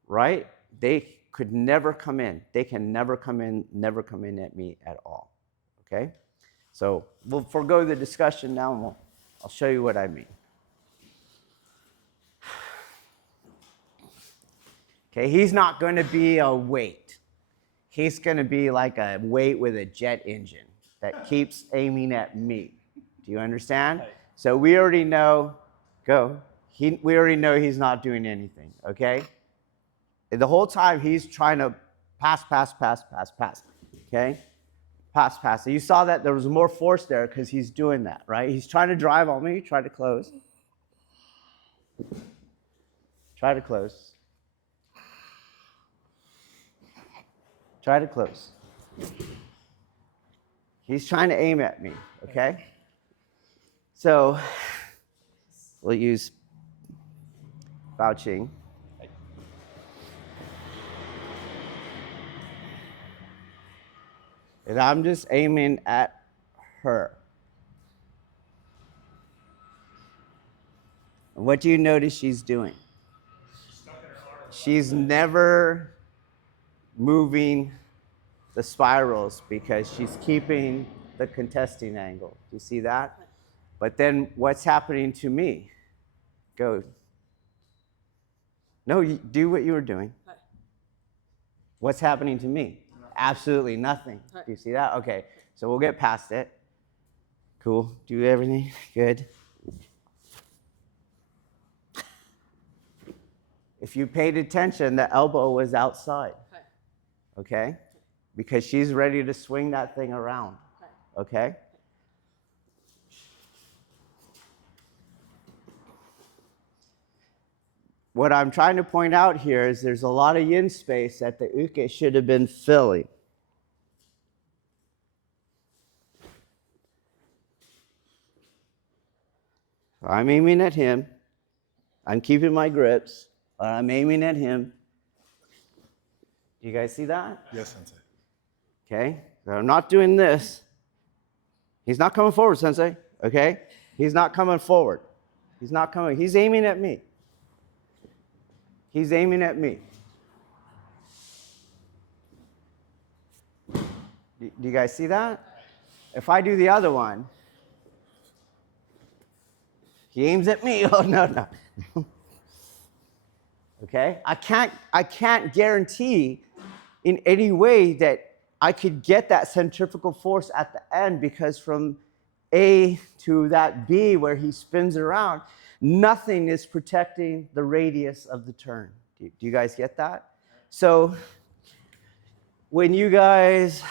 right? They could never come in. They can never come in at me at all, okay? So we'll forego the discussion now, and I'll show you what I mean. Okay, he's not going to be a weight. He's going to be like a weight with a jet engine that keeps aiming at me. Do you understand? So we already know, we already know he's not doing anything, okay? The whole time he's trying to pass, okay? Pass. So you saw that there was more force there because he's doing that, right? He's trying to drive on me, try to close. Try to close. Try to close. He's trying to aim at me, okay? So we'll use Baoqing. And I'm just aiming at her. And what do you notice she's doing? She's never moving the spirals because she's keeping the contesting angle. Do you see that? But then what's happening to me? Go. No, you do what you were doing. What's happening to me? Absolutely nothing. Do you see that? Okay, so we'll get past it. Cool. Do everything. Good. If you paid attention, the elbow was outside. Okay? Because she's ready to swing that thing around. Okay? What I'm trying to point out here is there's a lot of yin space that the uke should have been filling. I'm aiming at him. I'm keeping my grips. I'm aiming at him. Do you guys see that? Yes, Sensei. Okay? So I'm not doing this. He's not coming forward, Sensei. Okay? He's not coming forward. He's not coming. He's aiming at me. He's aiming at me. Do you guys see that? If I do the other one, he aims at me. Oh, no. Okay? I can't guarantee in any way that I could get that centrifugal force at the end, because from A to that B where he spins around, nothing is protecting the radius of the turn. Do you guys get that? So when you guys,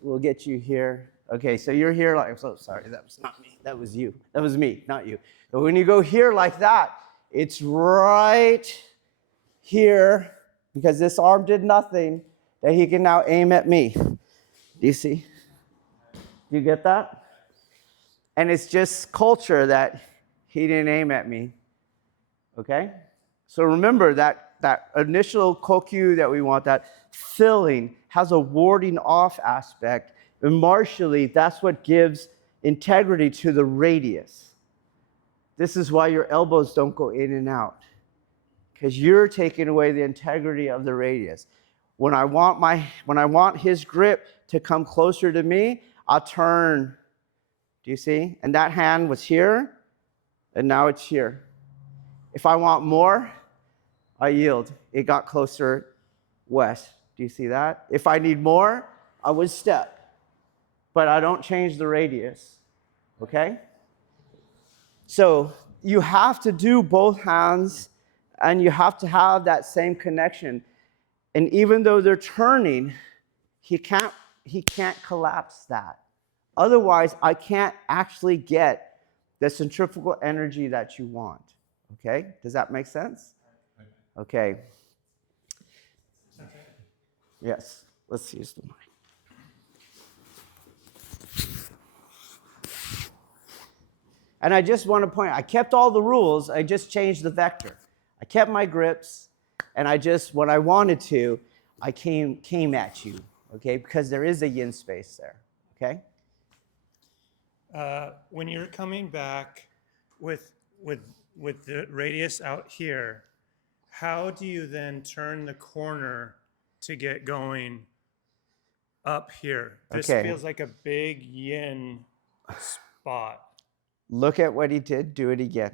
we'll get you here. Okay, so you're here like, I'm so sorry, that was not me. That was you. That was me, not you. But when you go here like that, it's right here, because this arm did nothing, that he can now aim at me. Do you see? Do you get that? And it's just culture that he didn't aim at me. Okay? So remember that initial kokyu that we want, that filling, has a warding off aspect. And martially, that's what gives integrity to the radius. This is why your elbows don't go in and out, because you're taking away the integrity of the radius. When I want his grip to come closer to me, I'll turn. Do you see? And that hand was here, and now it's here. If I want more, I yield. It got closer west. Do you see that? If I need more, I would step. But I don't change the radius. Okay? So you have to do both hands, and you have to have that same connection. And even though they're turning, he can't collapse that. Otherwise, I can't actually get the centrifugal energy that you want. Okay? Does that make sense? Okay. Yes. Let's use the mic. And I just want to point out, I kept all the rules, I just changed the vector. I kept my grips, and I just, when I wanted to, I came at you, okay? Because there is a yin space there, okay? When you're coming back with the radius out here, how do you then turn the corner to get going up here? This feels like a big yin spot. Look at what he did. Do it again.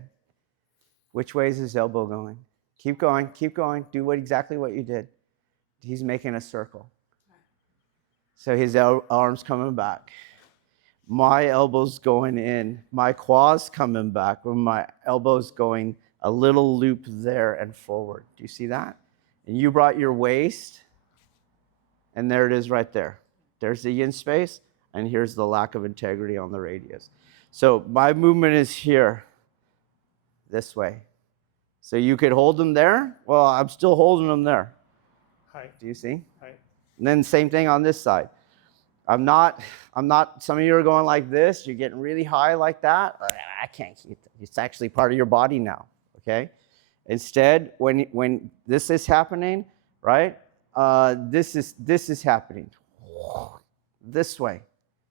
Which way is his elbow going? Keep going. Keep going. Do exactly what you did. He's making a circle. So his arm's coming back. My elbow's going in. My quad's coming back. When my elbow's going a little loop there and forward. Do you see that? And you brought your waist, and there it is right there. There's the yin space, and here's the lack of integrity on the radius. So my movement is here, this way. So you could hold them there. Well, I'm still holding them there. Hi. Do you see? Hi. And then same thing on this side. I'm not, some of you are going like this. You're getting really high like that. I can't keep it. It's actually part of your body now, okay? Instead, when this is happening, right? This is happening. This way.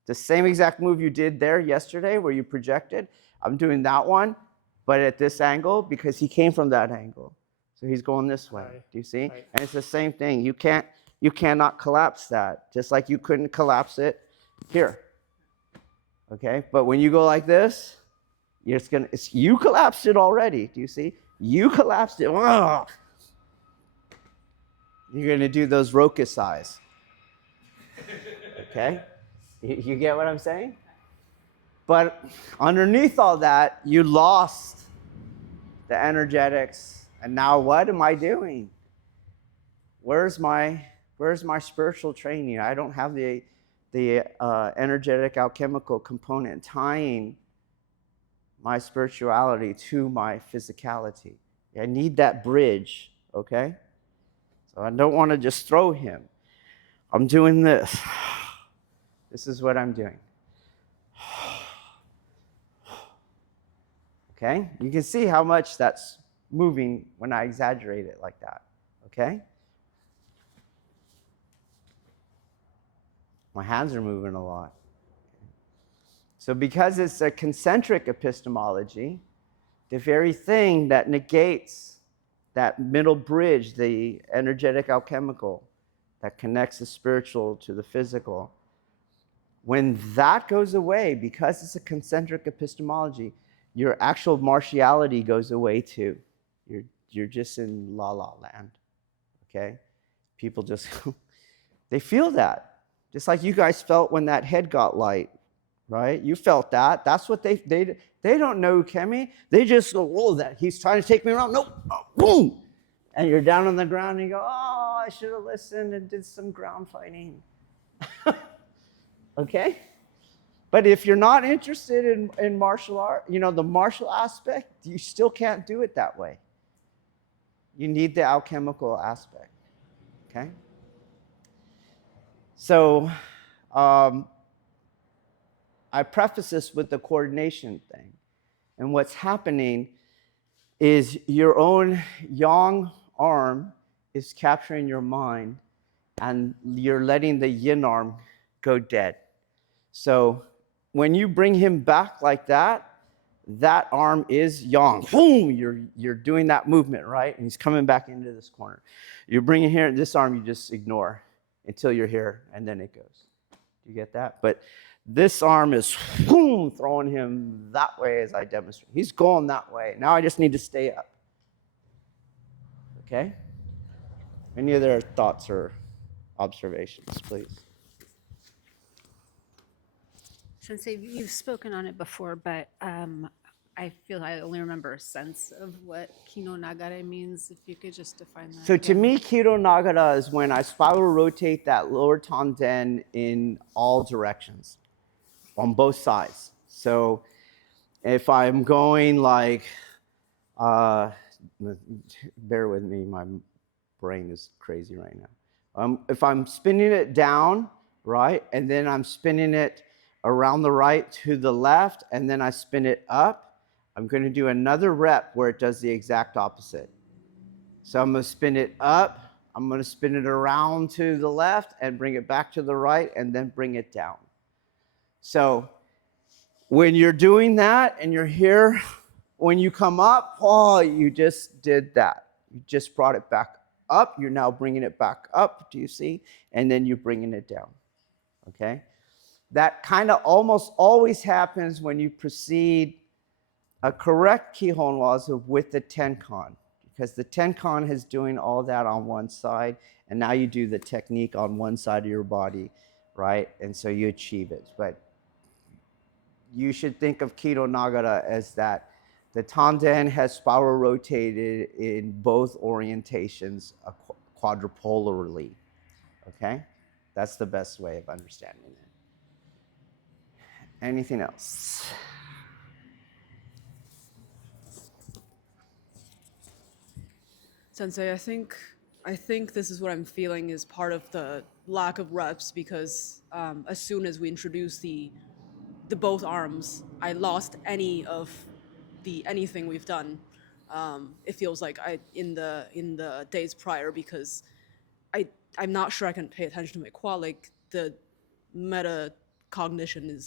The same exact move you did there yesterday where you projected. I'm doing that one, but at this angle because he came from that angle. So he's going this way. Right. Do you see? Right. And it's the same thing. You cannot collapse that, just like you couldn't collapse it here. Okay? But when you go like this, you collapsed it already. Do you see? You collapsed it. Ugh. You're going to do those Rokus eyes. Okay? You get what I'm saying? But underneath all that, you lost the energetics. And now what am I doing? Where's my spiritual training? I don't have the energetic alchemical component tying my spirituality to my physicality. I need that bridge, okay? So I don't want to just throw him. I'm doing this. This is what I'm doing. Okay? You can see how much that's moving when I exaggerate it like that. Okay? My hands are moving a lot. So because it's a concentric epistemology, the very thing that negates that middle bridge, the energetic alchemical, that connects the spiritual to the physical, when that goes away, because it's a concentric epistemology, your actual martiality goes away too. You're just in la-la land, okay? People just, they feel that. Just like you guys felt when that head got light, right? You felt that. That's what they don't know, Kemi. They just go, whoa, that he's trying to take me around. Nope, boom. and you're down on the ground and you go, oh, I should have listened and did some ground fighting. Okay? But if you're not interested in martial art, the martial aspect, you still can't do it that way. You need the alchemical aspect. Okay? So I preface this with the coordination thing. And what's happening is your own yang arm is capturing your mind, and you're letting the yin arm go dead. So when you bring him back like that, that arm is yang. Boom! You're doing that movement, right? And he's coming back into this corner. You're bringing here, this arm you just ignore until you're here, and then it goes. Do you get that? But this arm is boom, throwing him that way as I demonstrate. He's going that way. Now I just need to stay up. Okay? Any other thoughts or observations, please? Sensei, you've spoken on it before, but I feel I only remember a sense of what Kino Nagare means. If you could just define that. So to me, Kiro Nagara is when I spiral rotate that lower tanden in all directions, on both sides. So if I'm going like, bear with me, my brain is crazy right now. If I'm spinning it down, right, and then I'm spinning it around the right to the left, and then I spin it up, I'm going to do another rep where it does the exact opposite. So I'm going to spin it up, I'm going to spin it around to the left and bring it back to the right and then bring it down. So when you're doing that and you're here, when you come up, oh, you just did that. You just brought it back up. You're now bringing it back up, do you see? And then you're bringing it down, okay? That kind of almost always happens when you proceed a correct Kihon Waza with the Tenkan, because the Tenkan is doing all that on one side, and now you do the technique on one side of your body, right? And so you achieve it. But you should think of Kiro Nagara as that the tanden has spiral rotated in both orientations quadrupolarly, okay? That's the best way of understanding it. Anything else? Sensei, I think this is what I'm feeling is part of the lack of reps, because as soon as we introduced the both arms, I lost anything we've done. It feels like in the days prior, because I'm not sure I can pay attention to my quad. Like the meta cognition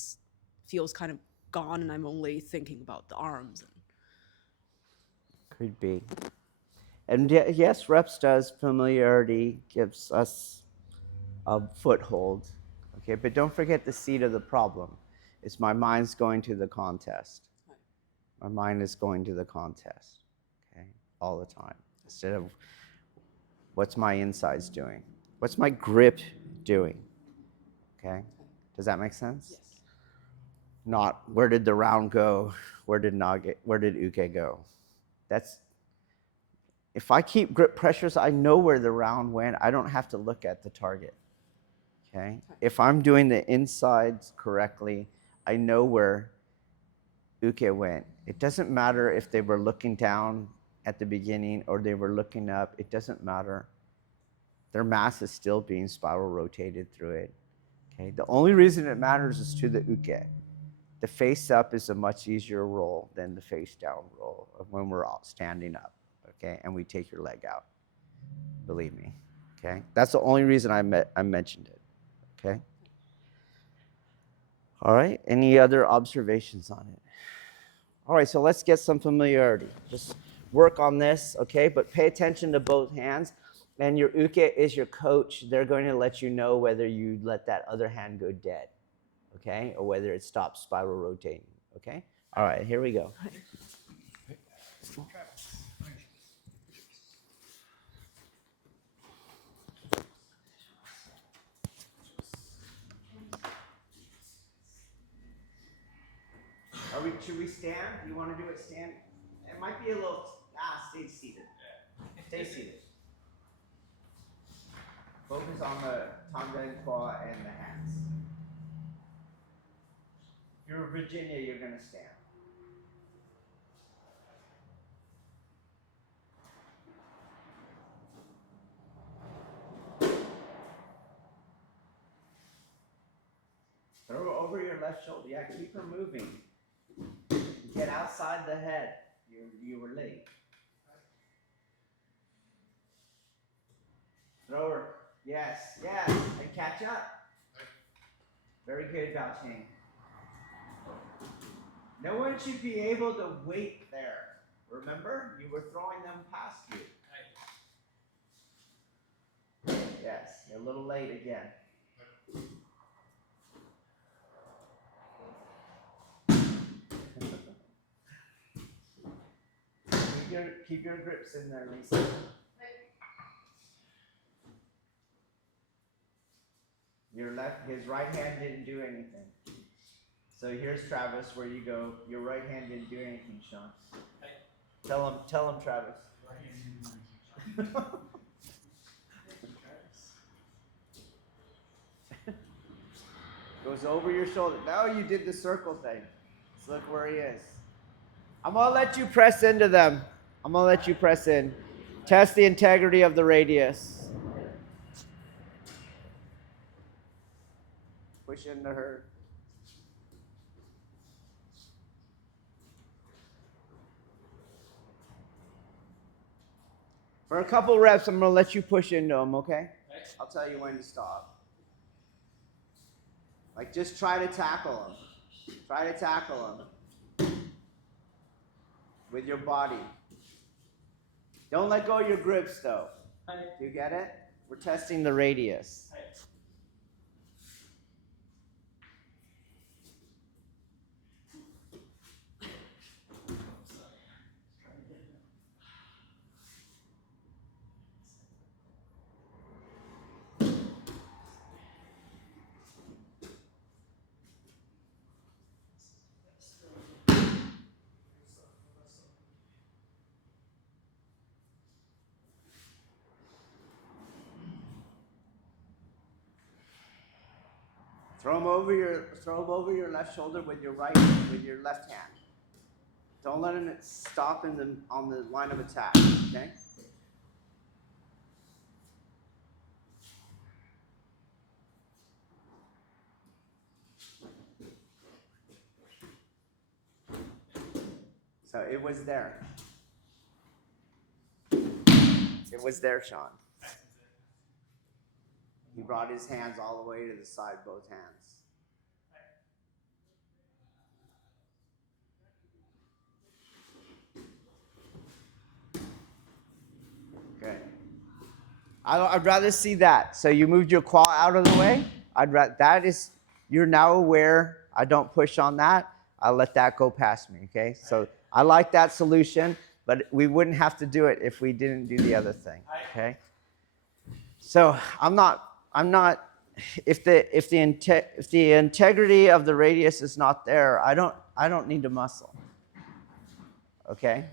feels kind of gone, and I'm only thinking about the arms. Could be. And yes, reps does, familiarity gives us a foothold. Okay, but don't forget the seed of the problem. Is my mind's going to the contest. My mind is going to the contest, okay, all the time. Instead of what's my insides doing? What's my grip doing? Okay, does that make sense? Yes. Not where did the round go? Where did Uke go? If I keep grip pressures, I know where the round went. I don't have to look at the target. Okay? If I'm doing the insides correctly, I know where Uke went. It doesn't matter if they were looking down at the beginning or they were looking up. It doesn't matter. Their mass is still being spiral rotated through it. Okay? The only reason it matters is to the Uke. The face up is a much easier roll than the face down roll when we're all standing up. Okay, and we take your leg out. Believe me. Okay, that's the only reason I mentioned it. Okay. All right. Any other observations on it? All right. So let's get some familiarity. Just work on this. Okay, but pay attention to both hands. And your uke is your coach. They're going to let you know whether you let that other hand go dead. Okay, or whether it stops spiral rotating. Okay. All right. Here we go. Should we stand? Do you want to do it stand? It might be a little, stay seated. Stay seated. focus on the Tanga and Kwa and the hands. If you're Virginia, you're going to stand. Throw her over your left shoulder. Yeah, keep her moving. Get outside the head. You were late. Throw her. Yes, yes. And catch up. Very good, Bao Ching. No one should be able to wait there. Remember? You were throwing them past you. Yes, you're a little late again. Keep your grips in there, Lisa. Your left, his right hand didn't do anything. So here's Travis, where you go. Your right hand didn't do anything, Sean. Tell him, Travis. Goes over your shoulder. Now you did the circle thing. Let's look where he is. I'm gonna let you press into them. I'm gonna let you press in. Test the integrity of the radius. Push into her. For a couple reps, I'm gonna let you push into them, okay? I'll tell you when to stop. Like, just try to tackle them. Try to tackle them with your body. Don't let go of your grips, though. Do you get it? We're testing the radius. Throw them over your left shoulder with your left hand. Don't let them stop on the line of attack. Okay. So it was there. It was there, Sean. He brought his hands all the way to the side, both hands. Okay. I'd rather see that. So you moved your claw out of the way. You're now aware. I don't push on that. I'll let that go past me, okay? So I like that solution, but we wouldn't have to do it if we didn't do the other thing, okay? So if the integrity of the radius is not there, I don't need to muscle, okay?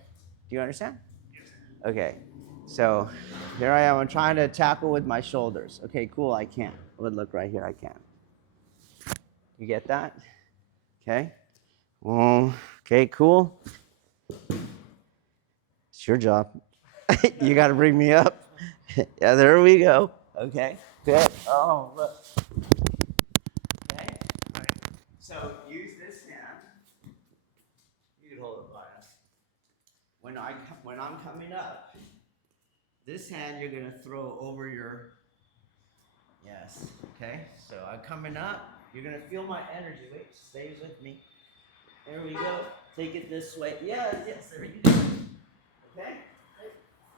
Do you understand? Okay, so here I am. I'm trying to tackle with my shoulders. Okay, cool, I can. Look right here, I can. You get that? Okay. Okay, cool. It's your job. You got to bring me up. Yeah, there we go. Okay, good. Oh, look. Okay. So use this hand. You can hold it by us. When I'm coming up, this hand you're gonna throw over your. Yes. Okay. So I'm coming up. You're gonna feel my energy. Wait, stay with me. There we go. Take it this way. Yes, there you go. Okay?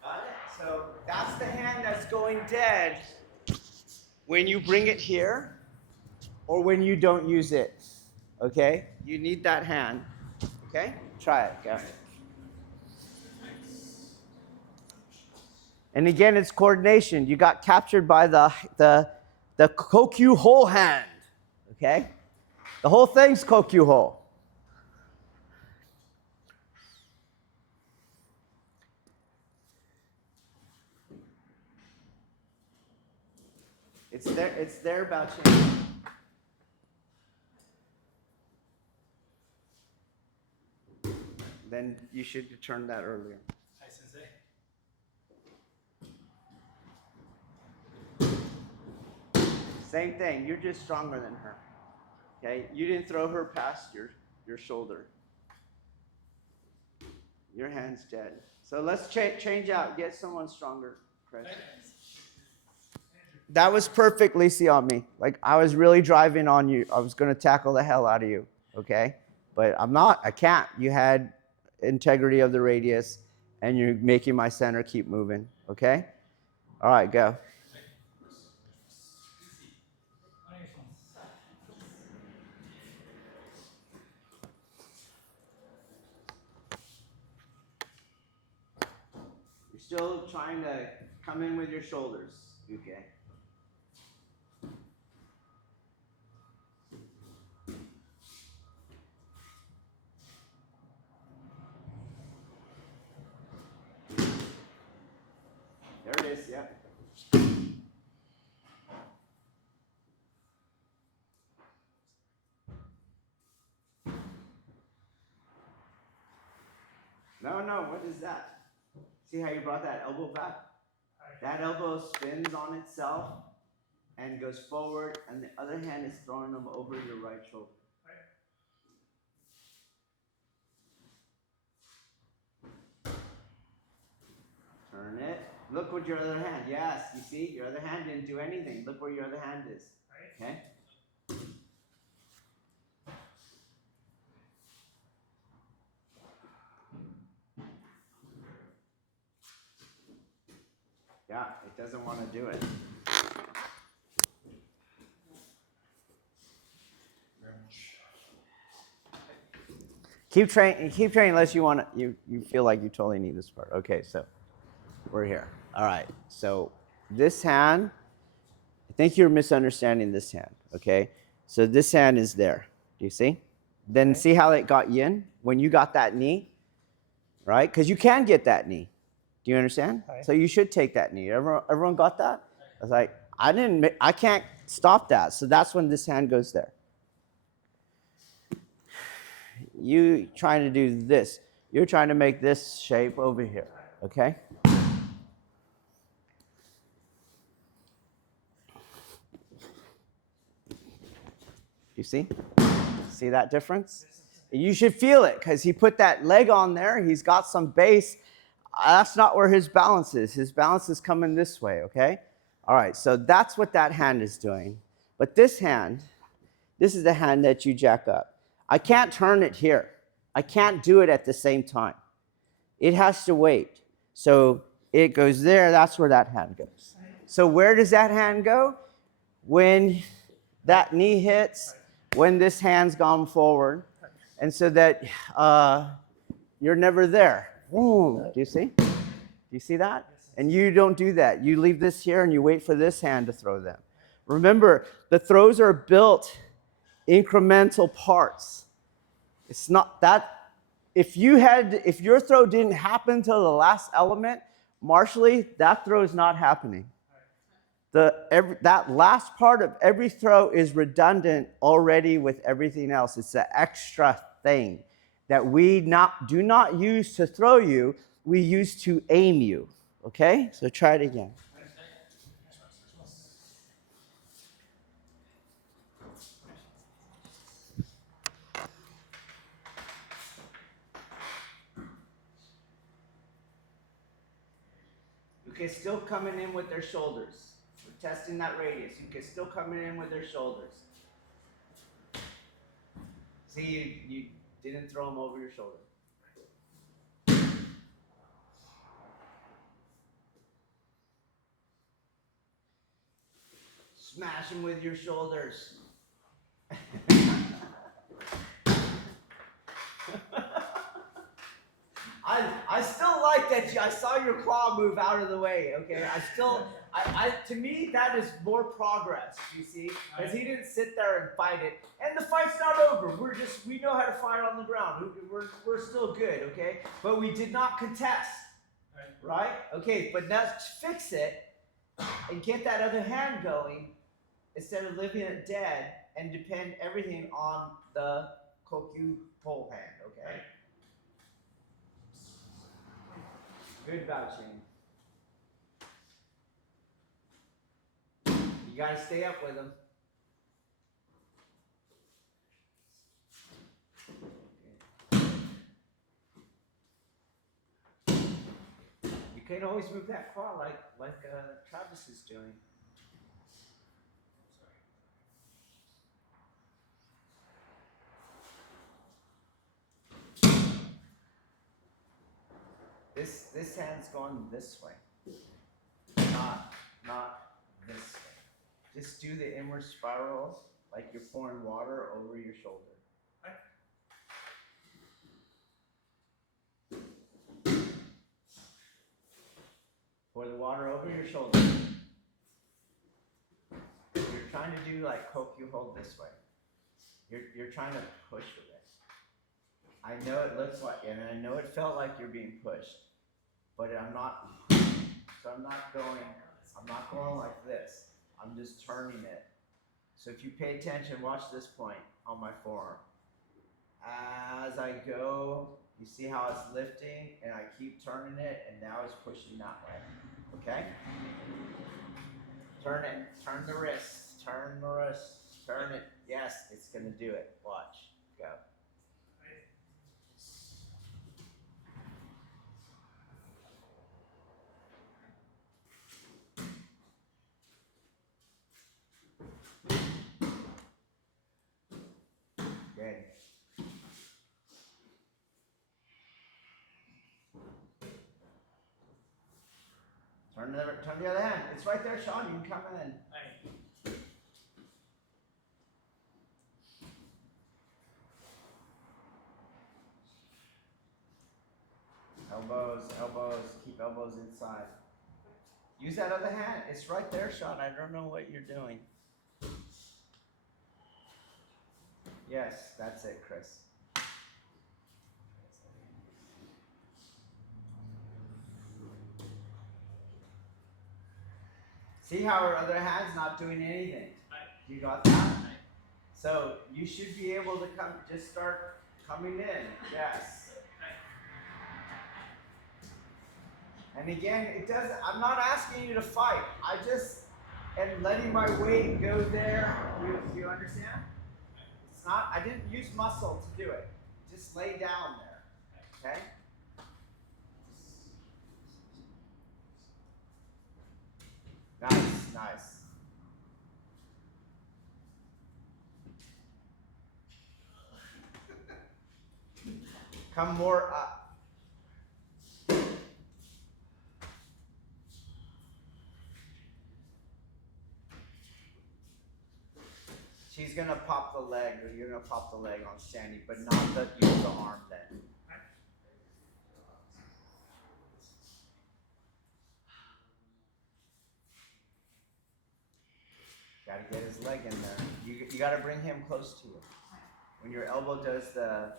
Got it? So that's the hand that's going dead when you bring it here or when you don't use it. Okay? You need that hand. Okay? Try it, go. And again, it's coordination. You got captured by the Kokyu-Ho hand. Okay? The whole thing's Kokyu-Ho. It's there about change. Then you should have turned that earlier. Hi, Sensei. Same thing. You're just stronger than her. Okay? You didn't throw her past your shoulder. Your hand's dead. So let's change out. Get someone stronger, Chris. That was perfect, Lacey, on me. Like, I was really driving on you. I was going to tackle the hell out of you, okay? But I'm not. I can't. You had integrity of the radius, and you're making my center keep moving, okay? All right, go. You're still trying to come in with your shoulders, okay? There it is, yep. No, what is that? See how you brought that elbow back? That elbow spins on itself and goes forward, and the other hand is throwing them over your right shoulder. Turn it. Look with your other hand. Yes, you see? Your other hand didn't do anything. Look where your other hand is. Okay? Yeah, it doesn't want to do it. Keep training unless you want to, you feel like you totally need this part. Okay, so we're here. All right. So this hand, I think you're misunderstanding this hand, okay? So this hand is there. Do you see? Then see how it got yin when you got that knee, right? Because you can get that knee. Do you understand? Right. So you should take that knee. Everyone got that? I was like, I can't stop that. So that's when this hand goes there. You trying to do this. You're trying to make this shape over here, okay? You see? See that difference? You should feel it because he put that leg on there. He's got some base. That's not where his balance is. His balance is coming this way, okay? All right, so that's what that hand is doing. But this hand, this is the hand that you jack up. I can't turn it here. I can't do it at the same time. It has to wait. So it goes there. That's where that hand goes. So where does that hand go? When that knee hits, when this hand's gone forward. And so that you're never there. Boom. Do you see? Do you see that? And you don't do that. You leave this here and you wait for this hand to throw them. Remember, the throws are built incremental parts. It's not that if your throw didn't happen till the last element, martially, that throw is not happening. That last part of every throw is redundant already with everything else. It's an extra thing that we do not use to throw you, we use to aim you. Okay? So try it again. Okay, still coming in with their shoulders. We're testing that radius. You can still coming in with their shoulders. See, you didn't throw them over your shoulder. Smash them with your shoulders. I still like that I saw your claw move out of the way, okay? To me, that is more progress, you see? Because he didn't sit there and fight it. And the fight's not over. We know how to fight on the ground. We're still good, okay? But we did not contest, right? Okay, but let's fix it and get that other hand going instead of living it dead and depend everything on the Kokyu-Ho hand, okay? Good vouching. You gotta stay up with them. You can't always move that far like Travis is doing. This hand's going this way, not this way. Just do the inward spiral like you're pouring water over your shoulder. Pour the water over your shoulder. You're trying to do like Kokyu-Ho this way. You're trying to push with it. I know it looks like, and I know it felt like you're being pushed, but I'm not. So I'm not going like this. I'm just turning it. So if you pay attention, watch this point on my forearm. As I go, you see how it's lifting, and I keep turning it, and now it's pushing that way. Okay? Turn it. Turn the wrist. Turn the wrist. Turn it. Yes, it's gonna do it. Watch. Go. Good. Turn the other hand. It's right there, Sean. You can come in. Elbows, elbows. Keep elbows inside. Use that other hand. It's right there, Sean. I don't know what you're doing. Yes, that's it, Chris. See how our other hand's not doing anything? You got that? So you should be able to come, just start coming in. Yes. And again, it doesn't, I'm not asking you to fight. I just am letting my weight go there. You understand? It's not, I didn't use muscle to do it. Just lay down there. Okay? Nice, nice. Come more up. She's gonna pop the leg, or you're gonna pop the leg on standing, but not use the arm then. Gotta get his leg in there. You gotta bring him close to you. When your elbow does the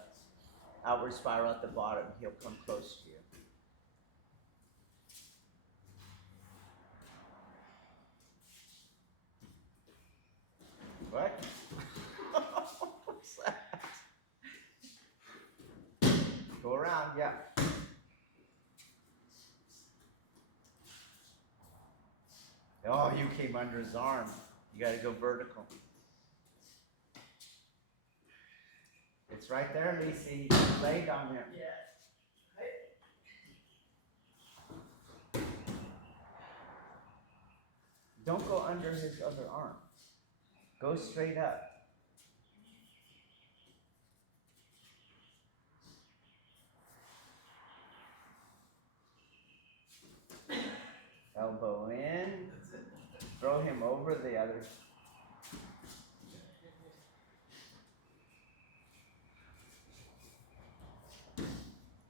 outward spiral at the bottom, he'll come close to you. What? What's that? Go around, yeah. Oh, you came under his arm. You gotta go vertical. It's right there, Lacey. You laid on him. Yeah. Don't go under his other arm. Go straight up. Elbow in. Throw him over the other.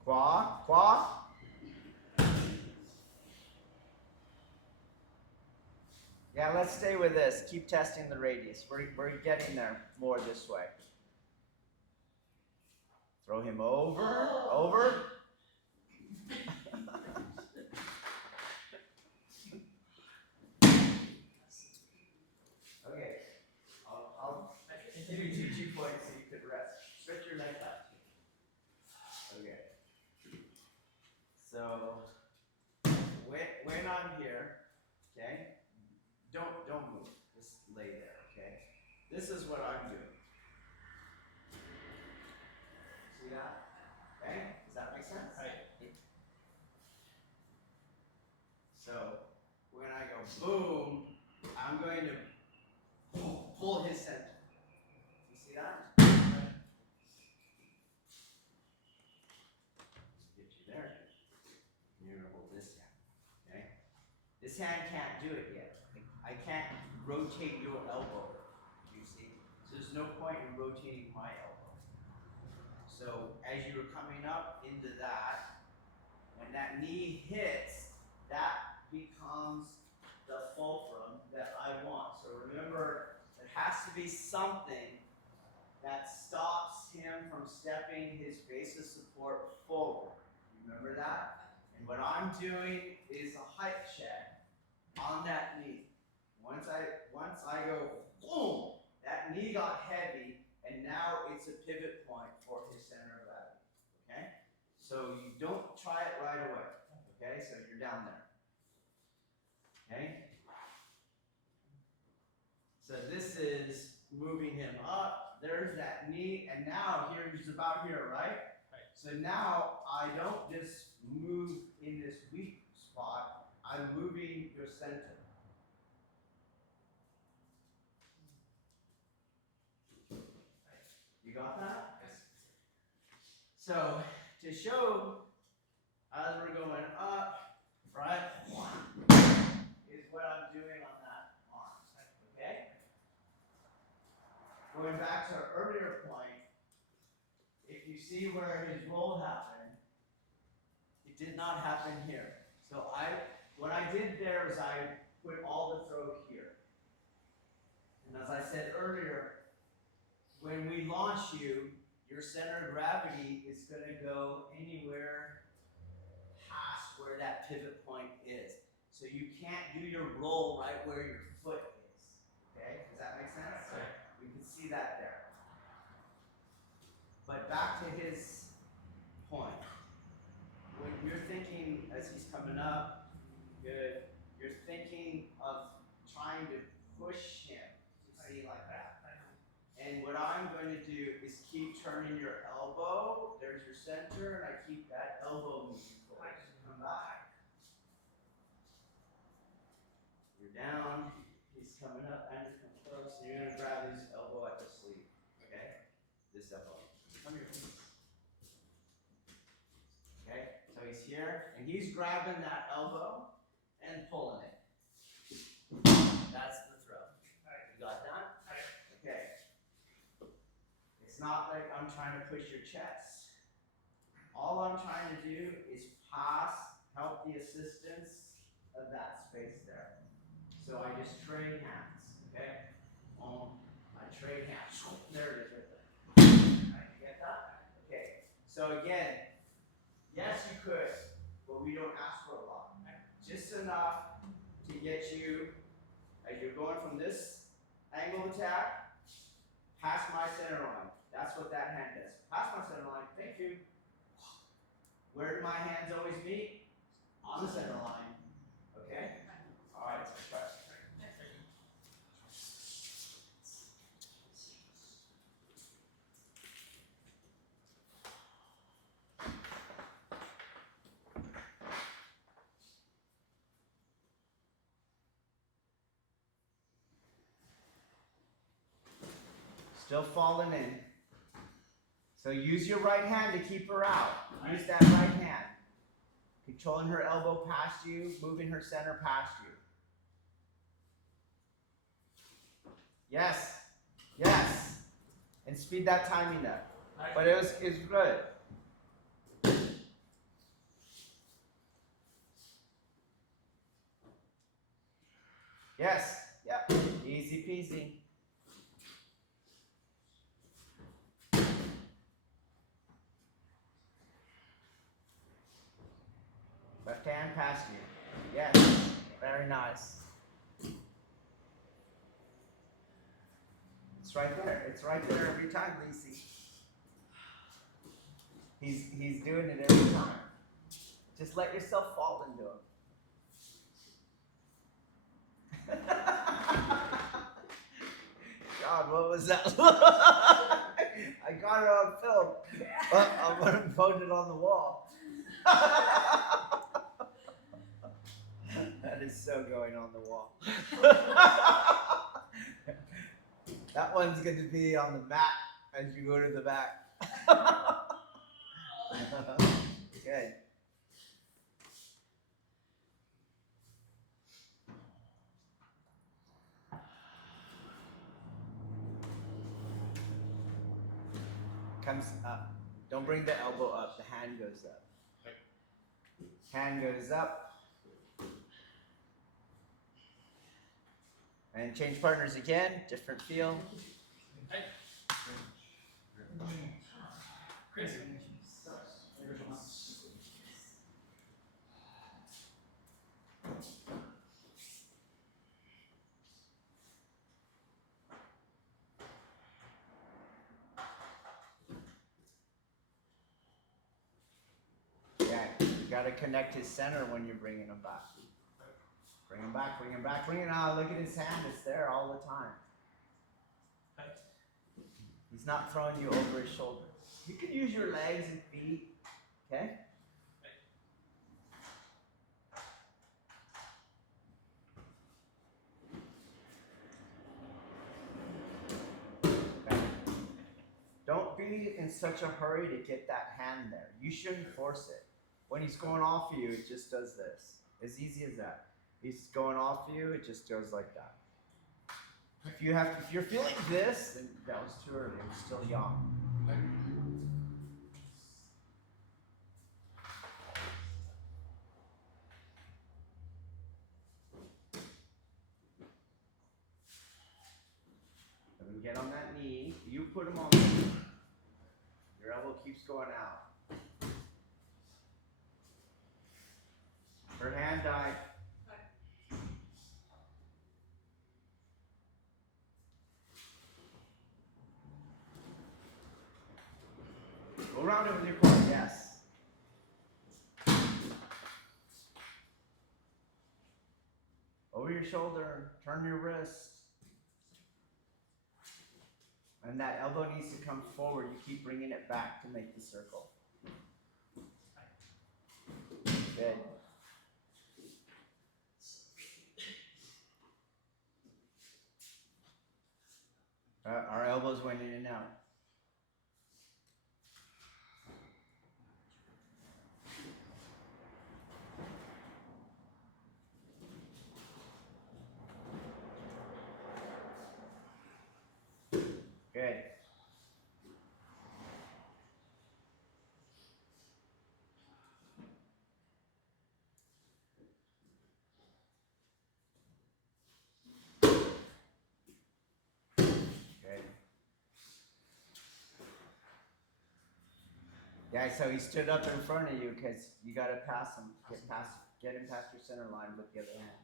Qua, qua. Yeah, let's stay with this. Keep testing the radius. We're getting there more this way. Throw him over, over. Okay. Okay? Don't move. Just lay there, okay? This is what I'm doing. See that? Okay? Does that make sense? Right. So when I go boom, I'm going to pull his center. You see that? Right. Get you there. You're gonna hold this hand. Okay? This hand can't do it yet. I can't rotate your elbow. You see? So there's no point in rotating my elbow. So as you were coming up into that, when that knee hits, that becomes the fulcrum that I want. So remember, there has to be something that stops him from stepping his base of support forward. Remember that? And what I'm doing is a height check on that knee. Once I go boom, that knee got heavy, and now it's a pivot point for his center of gravity. Okay? So you don't try it right away. Okay? So you're down there. Okay? So this is moving him up. There's that knee, and now he's about here, right? So now I don't just move in this weak spot. I'm moving your center. You got that? Yes. So to show as we're going up, right, is what I'm doing on that arm. Okay? Going back to our earlier point, if you see where his roll happened, it did not happen here. So what I did there is I put all the throw here. And as I said earlier, when we launch you, your center of gravity is going to go anywhere past where that pivot point is. So you can't do your roll right where your foot is. Okay? Does that make sense? So we can see that there. But back to his point. When you're thinking as he's coming up, good, you're thinking of trying to push him. You see, like that. And what I'm going to do is keep turning your elbow. There's your center, and I keep that elbow moving forward. Come back. You're down. He's coming up. Andrew's coming close. So you're going to grab his elbow at the sleeve. Okay? This elbow. Come here, please. Okay? So he's here, and he's grabbing that elbow and pulling it. That's the throw. You got that? Okay. It's not like I'm trying to push your chest. All I'm trying to do is help the assistance of that space there. So I just trade hands, okay? I trade hands. There it is right there. Right, you get that? Okay. So again, yes you could, but we don't ask for a lot. Just enough to get you, as you're going from this angle of attack, past my center line. That's what that hand does. Past my center line. Thank you. Where do my hands always meet? On the center line. Okay? All right, let's try it. Still falling in. So use your right hand to keep her out. Use that right hand. Controlling her elbow past you, moving her center past you. Yes. Yes. And speed that timing up. But it's good. Yes. Yep. Easy peasy. Left hand past you. Yes. Very nice. It's right there. It's right there every time, Lacey. He's doing it every time. Just let yourself fall into him. was that? I got it on film. I'm gonna post it on the wall. That is so going on the wall. That one's going to be on the mat as you go to the back. Good. Comes up. Don't bring the elbow up. The hand goes up. Hand goes up. And change partners again. Different feel. Yeah, you gotta connect his center when you're bringing him back. Bring him back, bring him back, bring him out. Look at his hand, it's there all the time. He's not throwing you over his shoulder. You can use your legs and feet, okay? Don't be in such a hurry to get that hand there. You shouldn't force it. When he's going off you, it just does this. As easy as that. He's going off you, it just goes like that. If you're feeling this, then that was too early. I'm still young. Let him get on that knee. You put him on the knee. Your elbow keeps going out. Her hand died. Go around it with your core, yes. Over your shoulder, turn your wrist. And that elbow needs to come forward. You keep bringing it back to make the circle. Good. Our elbows went in and out. Good. Good. Yeah, so he stood up in front of you because you got to pass him, get him past your center line with the other hand.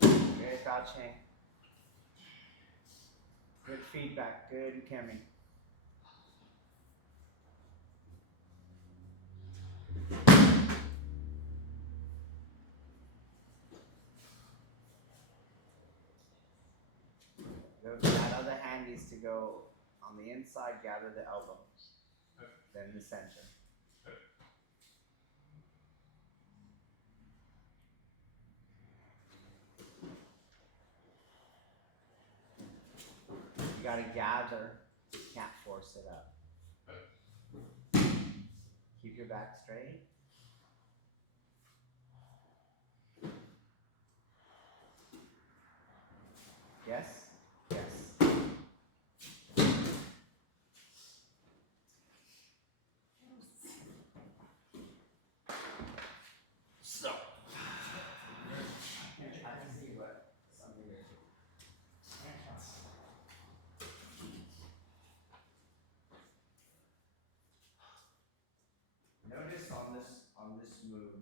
Good crouching. Good feedback. Good Kemi. That other hand needs to go on the inside, gather the elbow. Then the center. You gotta gather, can't force it up. Keep your back straight. Yes? Yes. So. I can see what something is. Notice on this move,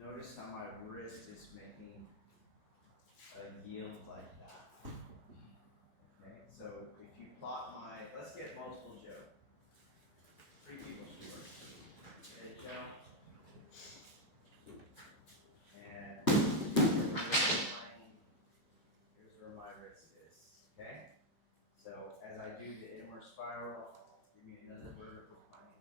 notice how my wrist is making a yield like that. Okay, so if you plot spiral. Give me another vertical plane.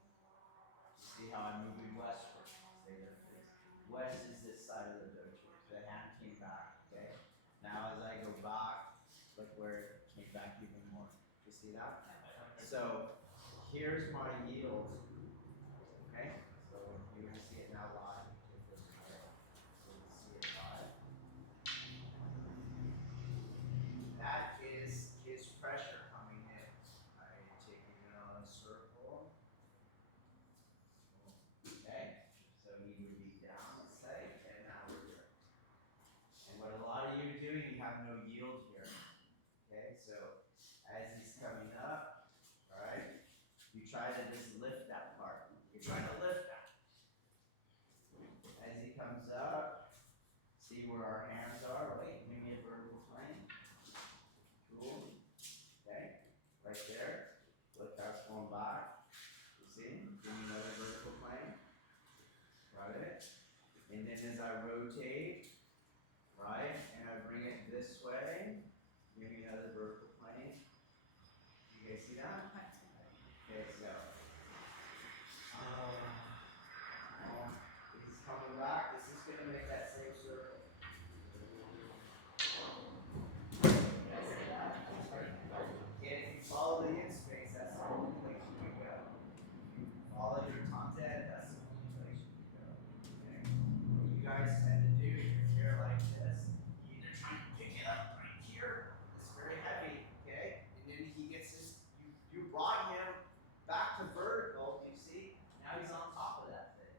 You see how I'm moving westward? Stay there, please. West is this side of the doji. The hand came back, okay? Now as I go back, look where it came back even more. You see that? So here's my yield, okay? So you're gonna see it now live. Take this away. So you see it live. That is his pressure coming in. I'm taking it on a circle. Okay? So he would be down, let's say, and now we're here. And what a lot of you are doing, you have no yield here. Okay? So as he's coming up, all right, you try to just lift that part. You're trying to lift that. As he comes up, see where our hands are. Wait, give me a vertical plane. Cool. Okay? Right there. Look how it's going back. You see? Give me another vertical plane. Got it? And then as I rotate, right, and I bring it this way, give me another vertical plane. You guys see that? Okay, so this is coming back. This is going to make that same circle. If you follow the in space, that's the only place you can go. If you follow your content, that's the only place you can go. Okay? What you guys tend to do, you're here like this. You either try to pick it up right here. It's very heavy, okay? And then he gets his. You brought him back to vertical. You see? Now he's on top of that thing.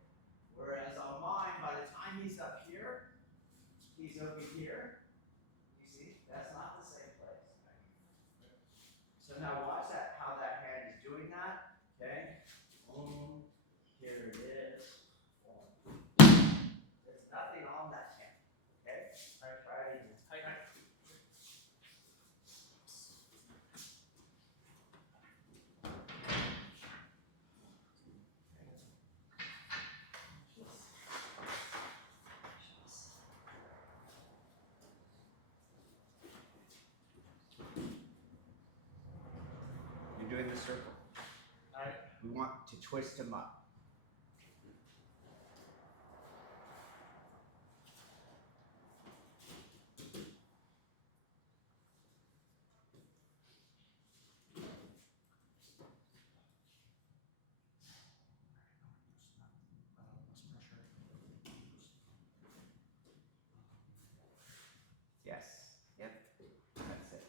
Whereas on mine, by the time he's up here, he's over here. You see? That's not the same place. So now watch that, how that hand is doing that. Okay? Boom. Here it is. Boom. There's nothing on that hand. Okay? All right, try it again. You're doing the circle. All right. We want to twist him up. Yes. Yep. That's it.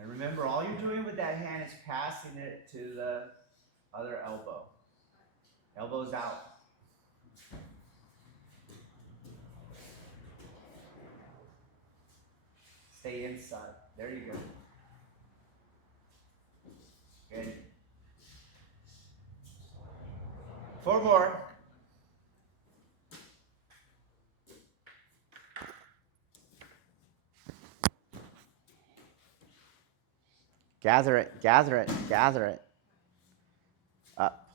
And remember, all you're doing with that hand is passing it to the other elbow. Elbow's out. Stay inside. There you go. Good. 4 more. Gather it, gather it, gather it. Up.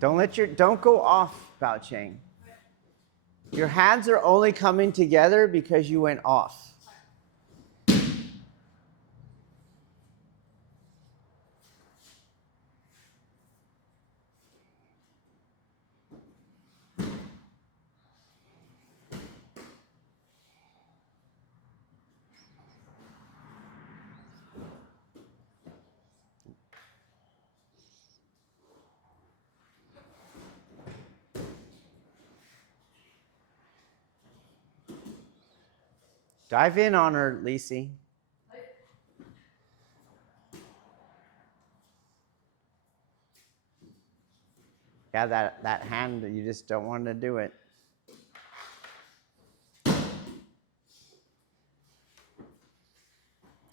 Don't go off, Bao Cheng. Your hands are only coming together because you went off. Dive in on her, Lisi. Yeah, that hand, you just don't want to do it.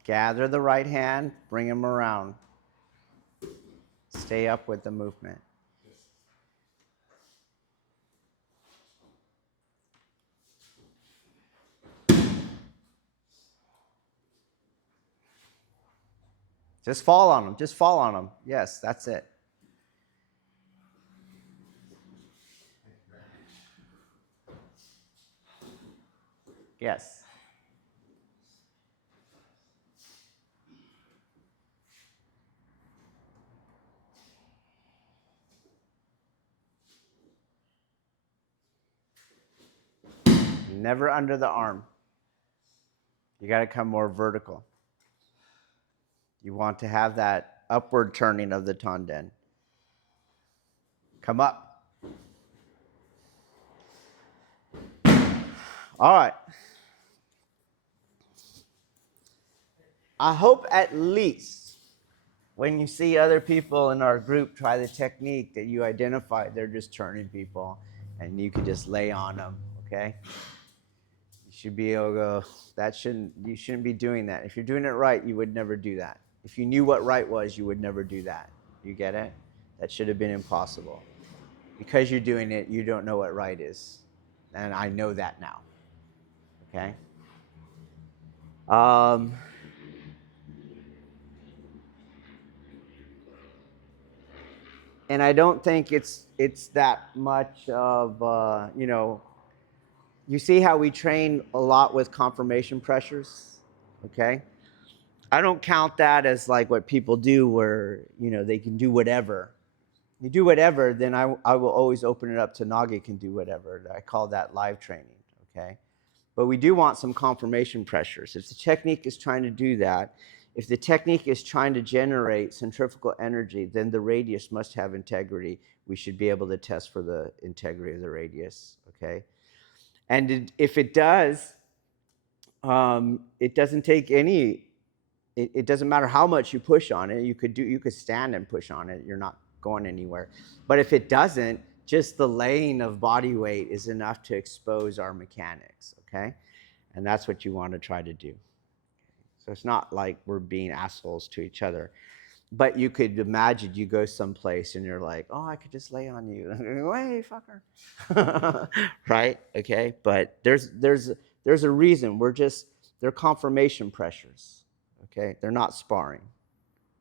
Gather the right hand, bring him around. Stay up with the movement. Just fall on him. Just fall on him. Yes, that's it. Yes. Never under the arm. You got to come more vertical. You want to have that upward turning of the tanden. Come up. All right. I hope at least when you see other people in our group try the technique that you identify they're just turning people and you can just lay on them, okay? You should be able to go, you shouldn't be doing that. If you're doing it right, you would never do that. If you knew what right was, you would never do that. You get it? That should have been impossible. Because you're doing it, you don't know what right is. And I know that now, okay? And I don't think it's that much of, you see how we train a lot with confirmation pressures, okay? I don't count that as like what people do where, they can do whatever. You do whatever, then I will always open it up to Nage can do whatever. I call that live training, okay? But we do want some confirmation pressures. If the technique is trying to do that, if the technique is trying to generate centrifugal energy, then the radius must have integrity. We should be able to test for the integrity of the radius, okay? And if it does, it doesn't take any, it doesn't matter how much you push on it. You could stand and push on it. You're not going anywhere. But if it doesn't, just the laying of body weight is enough to expose our mechanics, okay? And that's what you want to try to do. So it's not like we're being assholes to each other. But you could imagine you go someplace and you're like, oh, I could just lay on you. Hey, fucker. Right? Okay? But there's a reason. They're confirmation pressures. Okay? They're not sparring.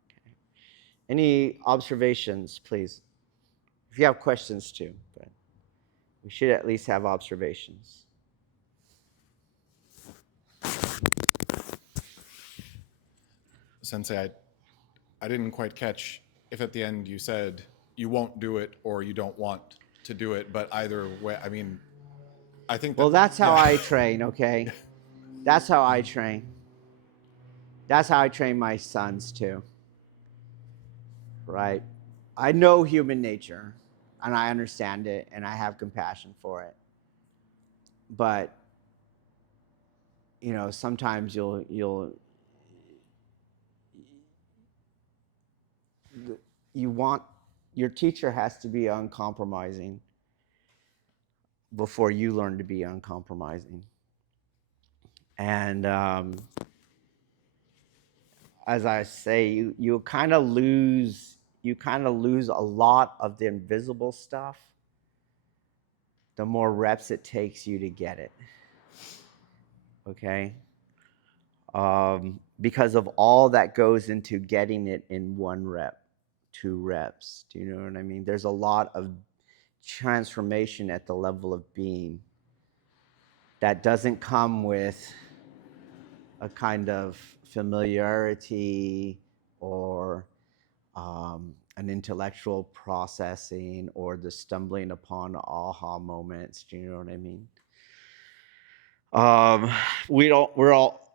Okay. Any observations, please? If you have questions too, but we should at least have observations. Sensei, I didn't quite catch if at the end you said you won't do it or you don't want to do it, but either way, I mean, I think Well, that's how I train, okay? That's how I train. That's how I train my sons too, right? I know human nature and I understand it and I have compassion for it. But, sometimes you want, your teacher has to be uncompromising before you learn to be uncompromising. And as I say, you kind of lose a lot of the invisible stuff the more reps it takes you to get it. Okay? Because of all that goes into getting it in 1 rep, 2 reps. Do you know what I mean? There's a lot of transformation at the level of being that doesn't come with a kind of familiarity or an intellectual processing or the stumbling upon aha moments. Do you know what I mean?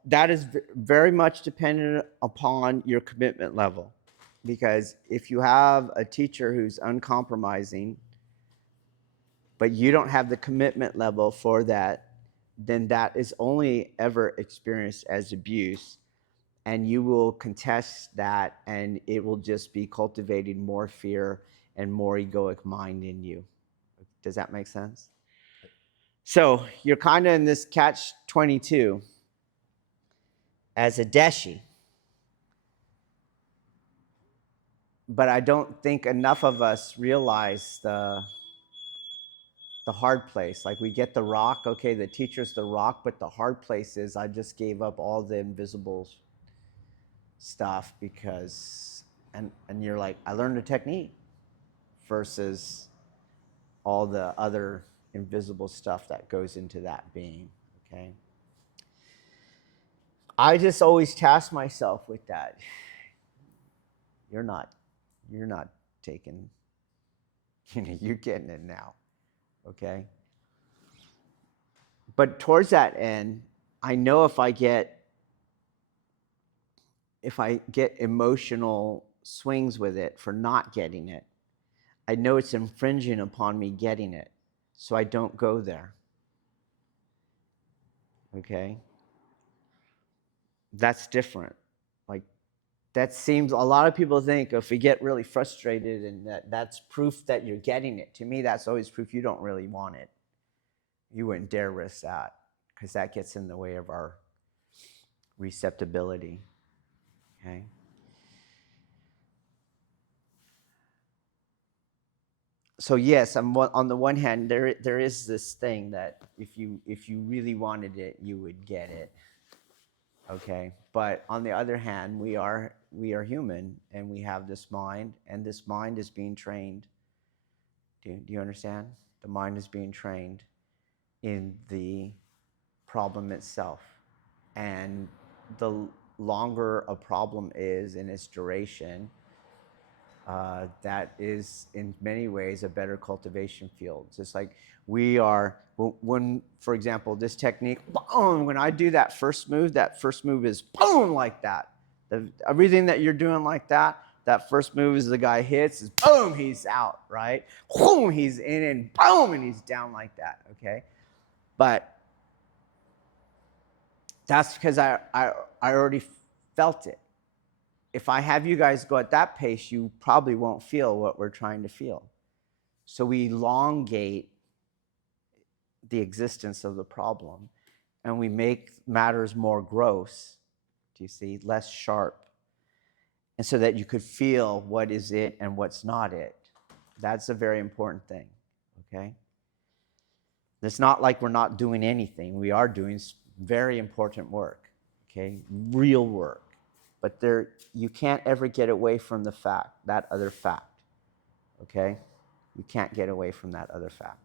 That is very much dependent upon your commitment level. Because if you have a teacher who's uncompromising, but you don't have the commitment level for that, then that is only ever experienced as abuse. And you will contest that, and it will just be cultivating more fear and more egoic mind in you. Does that make sense? So you're kind of in this catch-22 as a deshi. But I don't think enough of us realize the hard place. Like we get the rock, okay, the teacher's the rock, but the hard place is I just gave up all the invisible stuff because, and you're like, I learned a technique versus all the other invisible stuff that goes into that being, okay? I just always task myself with that. You're not taking, you're getting it now, okay? But towards that end, I know if I get emotional swings with it for not getting it, I know it's infringing upon me getting it, so I don't go there. Okay? That's different. Like, that seems, a lot of people think if we get really frustrated and that's proof that you're getting it. To me, that's always proof you don't really want it. You wouldn't dare risk that, because that gets in the way of our receptibility. Okay? So yes, on the one hand, there is this thing that if you really wanted it, you would get it. Okay, but on the other hand, we are human, and we have this mind, and this mind is being trained. Do you understand? The mind is being trained in the problem itself, and the longer a problem is in its duration, that is in many ways a better cultivation field. Just like we are, when, for example, this technique, boom, when I do that first move is boom, like that. Everything that you're doing like that first move is the guy hits, is boom, he's out, right? Boom, he's in, and boom, and he's down like that, okay? But that's because I already felt it. If I have you guys go at that pace, you probably won't feel what we're trying to feel. So we elongate the existence of the problem, and we make matters more gross, do you see, less sharp, and so that you could feel what is it and what's not it. That's a very important thing, okay? It's not like we're not doing anything. We are doing very important work, okay? Real work. But you can't ever get away from the fact, that other fact, okay? You can't get away from that other fact.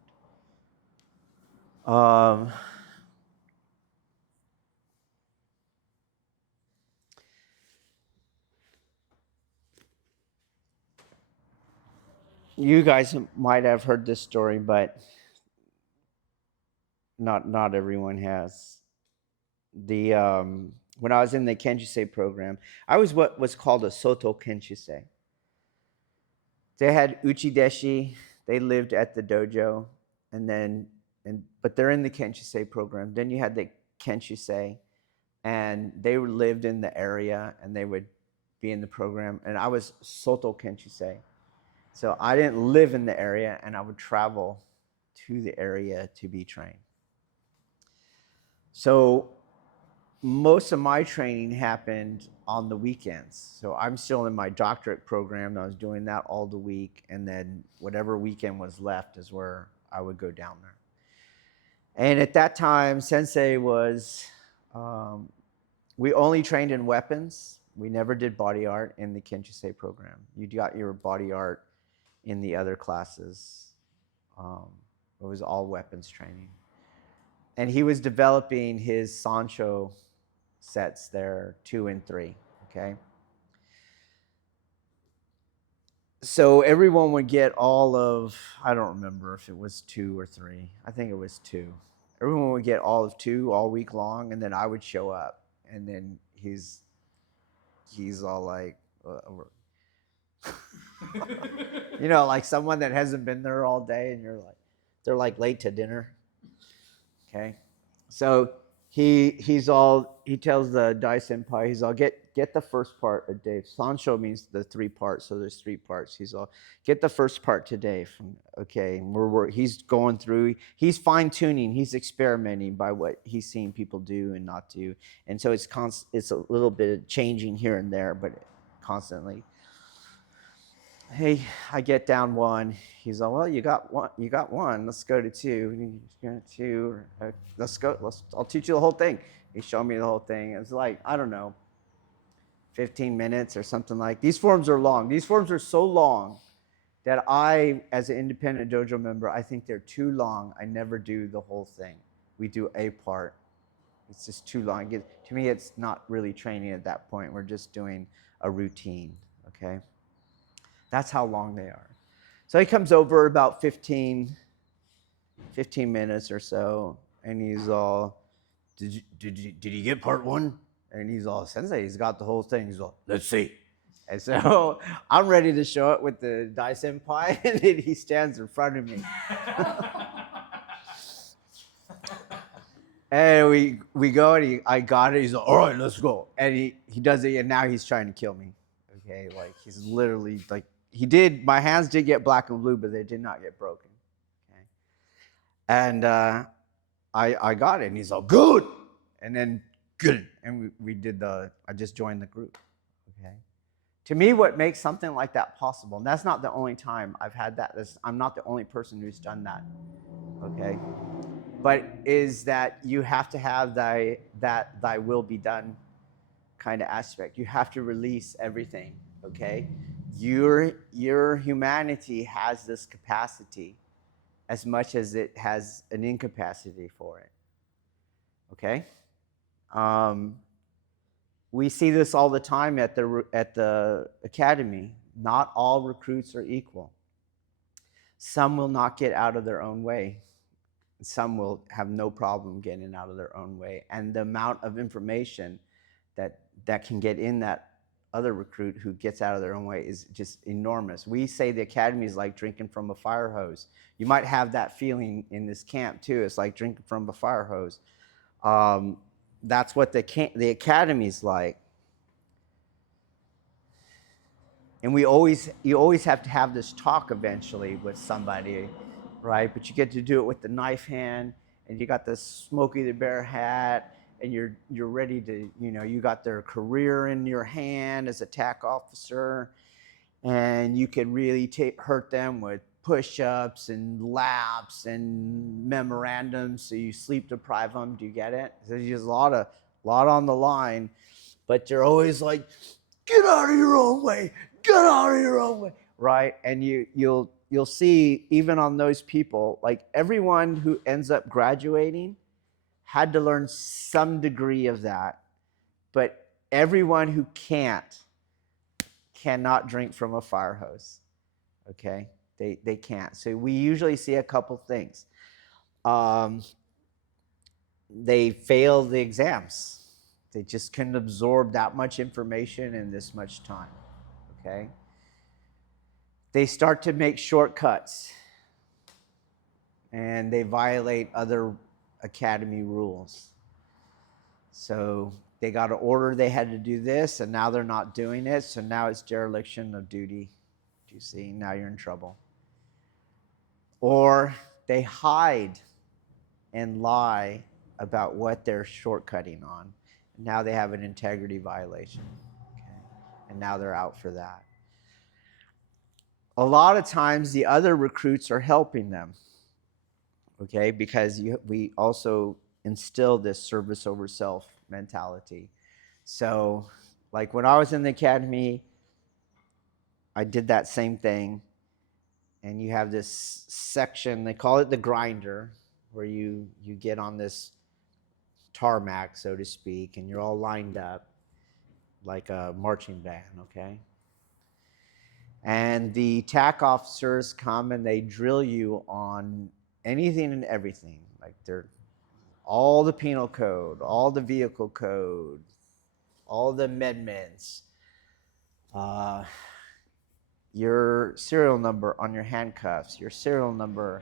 You guys might have heard this story, but not everyone has. When I was in the Kenjusei program, I was what was called a Soto Kenjusei. They had Uchideshi. They lived at the dojo, but they're in the Kenjusei program. Then you had the Kenjusei, and they lived in the area, and they would be in the program. And I was Soto Kenjusei, so I didn't live in the area, and I would travel to the area to be trained. So most of my training happened on the weekends. So I'm still in my doctorate program, and I was doing that all the week, and then whatever weekend was left is where I would go down there. And at that time, Sensei was, we only trained in weapons. We never did body art in the Kenjusei program. You got your body art in the other classes. It was all weapons training. And he was developing his Sancho sets there, 2 and 3, okay? So everyone would get all of, I don't remember if it was 2 or 3. I think it was 2. Everyone would get all of 2 all week long, and then I would show up, and then he's all like, you know, like someone that hasn't been there all day, and they're like late to dinner, okay? So he tells the Dai Senpai, he's all, get the first part of Dave. Sancho means the 3 parts, so there's 3 parts. He's all, get the first part to Dave. Okay, he's going through, he's fine-tuning, he's experimenting by what he's seeing people do and not do. And so it's a little bit of changing here and there, but constantly. Hey, I get down 1. He's all, well, you got 1. Let's go to 2. 2. Let's go. I'll teach you the whole thing. He showed me the whole thing. It was like, I don't know, 15 minutes or something like. These forms are long. These forms are so long that I, as an independent dojo member, I think they're too long. I never do the whole thing. We do a part. It's just too long. To me, it's not really training at that point. We're just doing a routine, okay? That's how long they are. So he comes over about 15 minutes or so, and he's all, did you get part one? And he's all, Sensei, he's got the whole thing. He's all, let's see. And so I'm ready to show it with the Dai Senpai, and then he stands in front of me. And we go, and I got it. He's like, all right, let's go. And he does it, and now he's trying to kill me. Okay, like he's literally like, my hands did get black and blue, but they did not get broken. Okay. And I got it, and he's all, good. And then, good. And I just joined the group. Okay. To me, what makes something like that possible, and that's not the only time I've had that. I'm not the only person who's done that. Okay. But is that you have to have thy will be done kind of aspect. You have to release everything, okay? Your humanity has this capacity as much as it has an incapacity for it, okay? We see this all the time at the academy. Not all recruits are equal. Some will not get out of their own way. Some will have no problem getting out of their own way. And the amount of information that can get in that other recruit who gets out of their own way is just enormous. We say the academy is like drinking from a fire hose. You might have that feeling in this camp too. It's like drinking from a fire hose. That's what the academy's like. And you always have to have this talk eventually with somebody, right? But you get to do it with the knife hand, and you got the Smokey the Bear hat, and you're ready to, you got their career in your hand as a TAC officer, and you can really hurt them with push-ups and laps and memorandums, so you sleep deprive them. Do you get it? There's a lot on the line, but you're always like, get out of your own way. Get out of your own way, right? And you'll see, even on those people, like everyone who ends up graduating had to learn some degree of that, but everyone who cannot drink from a fire hose, okay? They can't. So we usually see a couple things. They fail the exams. They just couldn't absorb that much information in this much time. Okay? They start to make shortcuts, and they violate other academy rules. So they got an order they had to do this, and now they're not doing it, so now it's dereliction of duty. Do you see? Now you're in trouble. Or they hide and lie about what they're shortcutting on. Now they have an integrity violation. And now they're out for that. A lot of times the other recruits are helping them, okay, because we also instill this service over self mentality. So, like when I was in the academy, I did that same thing, and you have this section, they call it the grinder, where you get on this tarmac, so to speak, and you're all lined up like a marching band, okay? And the TAC officers come and they drill you on anything and everything. Like they're all the penal code, all the vehicle code, all the amendments, your serial number on your handcuffs, your serial number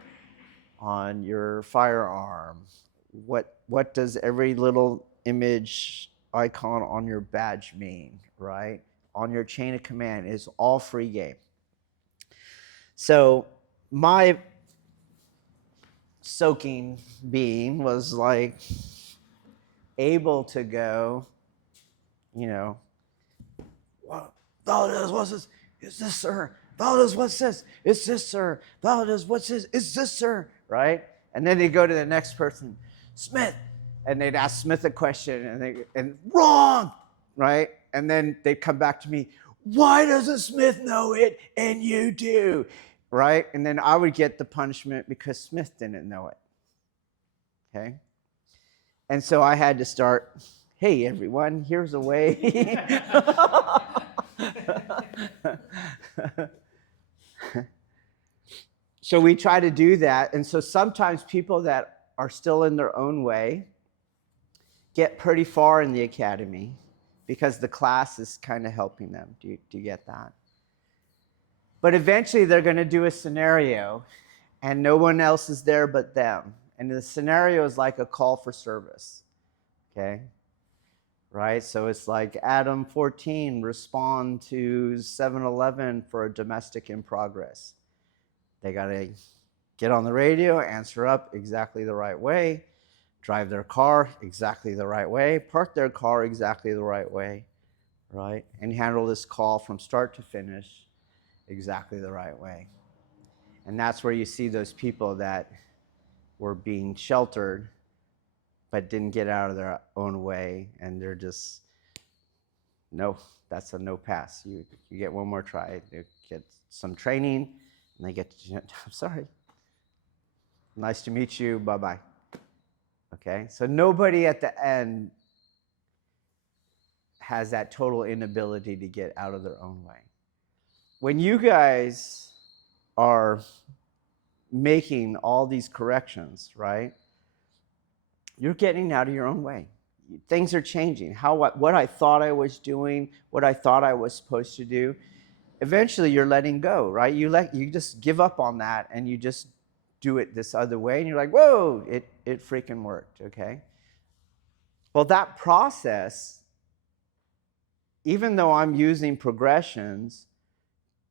on your firearm. What does every little image icon on your badge mean, right? On your chain of command is all free game. So my soaking being was like able to go, Valdez, what's this? Is this, sir? Valdez, what's this? It's this, sir. Valdez, what's this? It's this, sir. Right? And then they go to the next person, Smith, and they'd ask Smith a question, and wrong, right? And then they'd come back to me, why doesn't Smith know it and you do? Right? And then I would get the punishment because Smith didn't know it. Okay? And so I had to start, hey, everyone, here's a way. So we try to do that. And so sometimes people that are still in their own way get pretty far in the academy because the class is kind of helping them. Do you get that? But eventually they're going to do a scenario and no one else is there but them. And the scenario is like a call for service. Okay? Right? So it's like Adam 14, respond to 7-Eleven for a domestic in progress. They got to get on the radio, answer up exactly the right way, drive their car exactly the right way, park their car exactly the right way, right? And handle this call from start to finish exactly the right way. And that's where you see those people that were being sheltered but didn't get out of their own way, and they're just, no, that's a no pass. You get one more try. You get some training, and they get to, I'm sorry. Nice to meet you. Bye-bye. Okay? So nobody at the end has that total inability to get out of their own way. When you guys are making all these corrections, right? You're getting out of your own way. Things are changing. What I thought I was doing, what I thought I was supposed to do, eventually you're letting go, right? You just give up on that and you just do it this other way, and you're like, whoa, it freaking worked, okay? Well, that process, even though I'm using progressions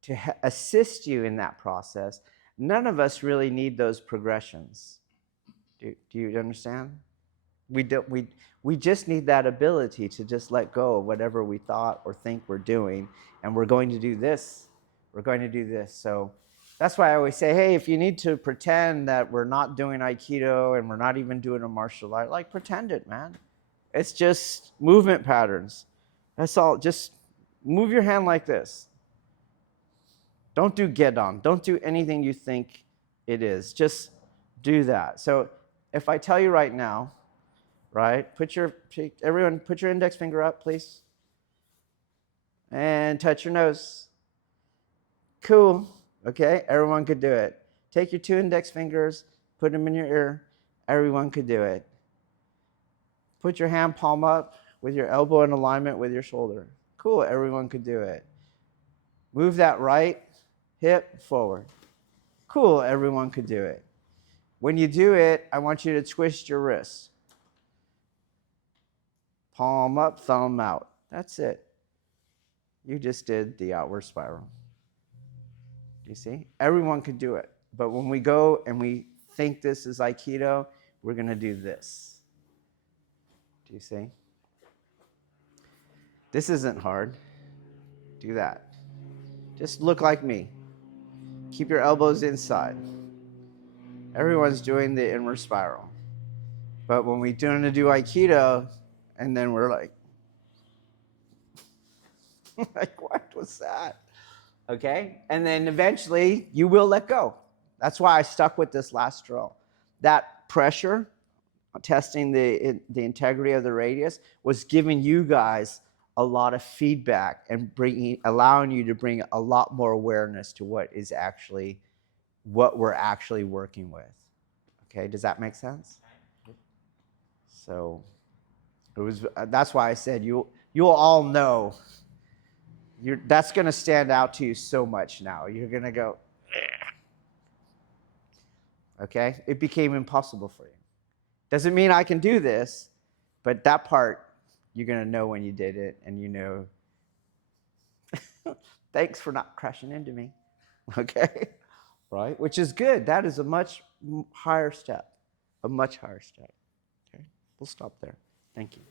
to assist you in that process, none of us really need those progressions. Do you understand? We just need that ability to just let go of whatever we thought or think we're doing, and we're going to do this. We're going to do this. So that's why I always say, hey, if you need to pretend that we're not doing Aikido and we're not even doing a martial art, like, pretend it, man. It's just movement patterns. That's all. Just move your hand like this. Don't do Gedon. Don't do anything you think it is. Just do that. So if I tell you right now, right, everyone put your index finger up, please. And touch your nose. Cool. Okay, everyone could do it. Take your 2 index fingers, put them in your ear. Everyone could do it. Put your hand palm up with your elbow in alignment with your shoulder. Cool, everyone could do it. Move that right hip forward. Cool, everyone could do it. When you do it, I want you to twist your wrists. Palm up, thumb out. That's it. You just did the outward spiral. You see? Everyone could do it. But when we go and we think this is Aikido, we're going to do this. Do you see? This isn't hard. Do that. Just look like me. Keep your elbows inside. Everyone's doing the inward spiral. But when we're going to do Aikido, and then we're like, what was that? Okay? And then eventually you will let go. That's why I stuck with this last drill. That pressure, testing the integrity of the radius, was giving you guys a lot of feedback and allowing you to bring a lot more awareness to what we're actually working with. Okay, does that make sense? So that's why I said you'll all know. That's going to stand out to you so much now. You're going to go, okay? It became impossible for you. Doesn't mean I can do this, but that part, you're going to know when you did it, and you know, thanks for not crashing into me, okay? Right? Which is good. That is a much higher step, a much higher step. Okay? We'll stop there. Thank you.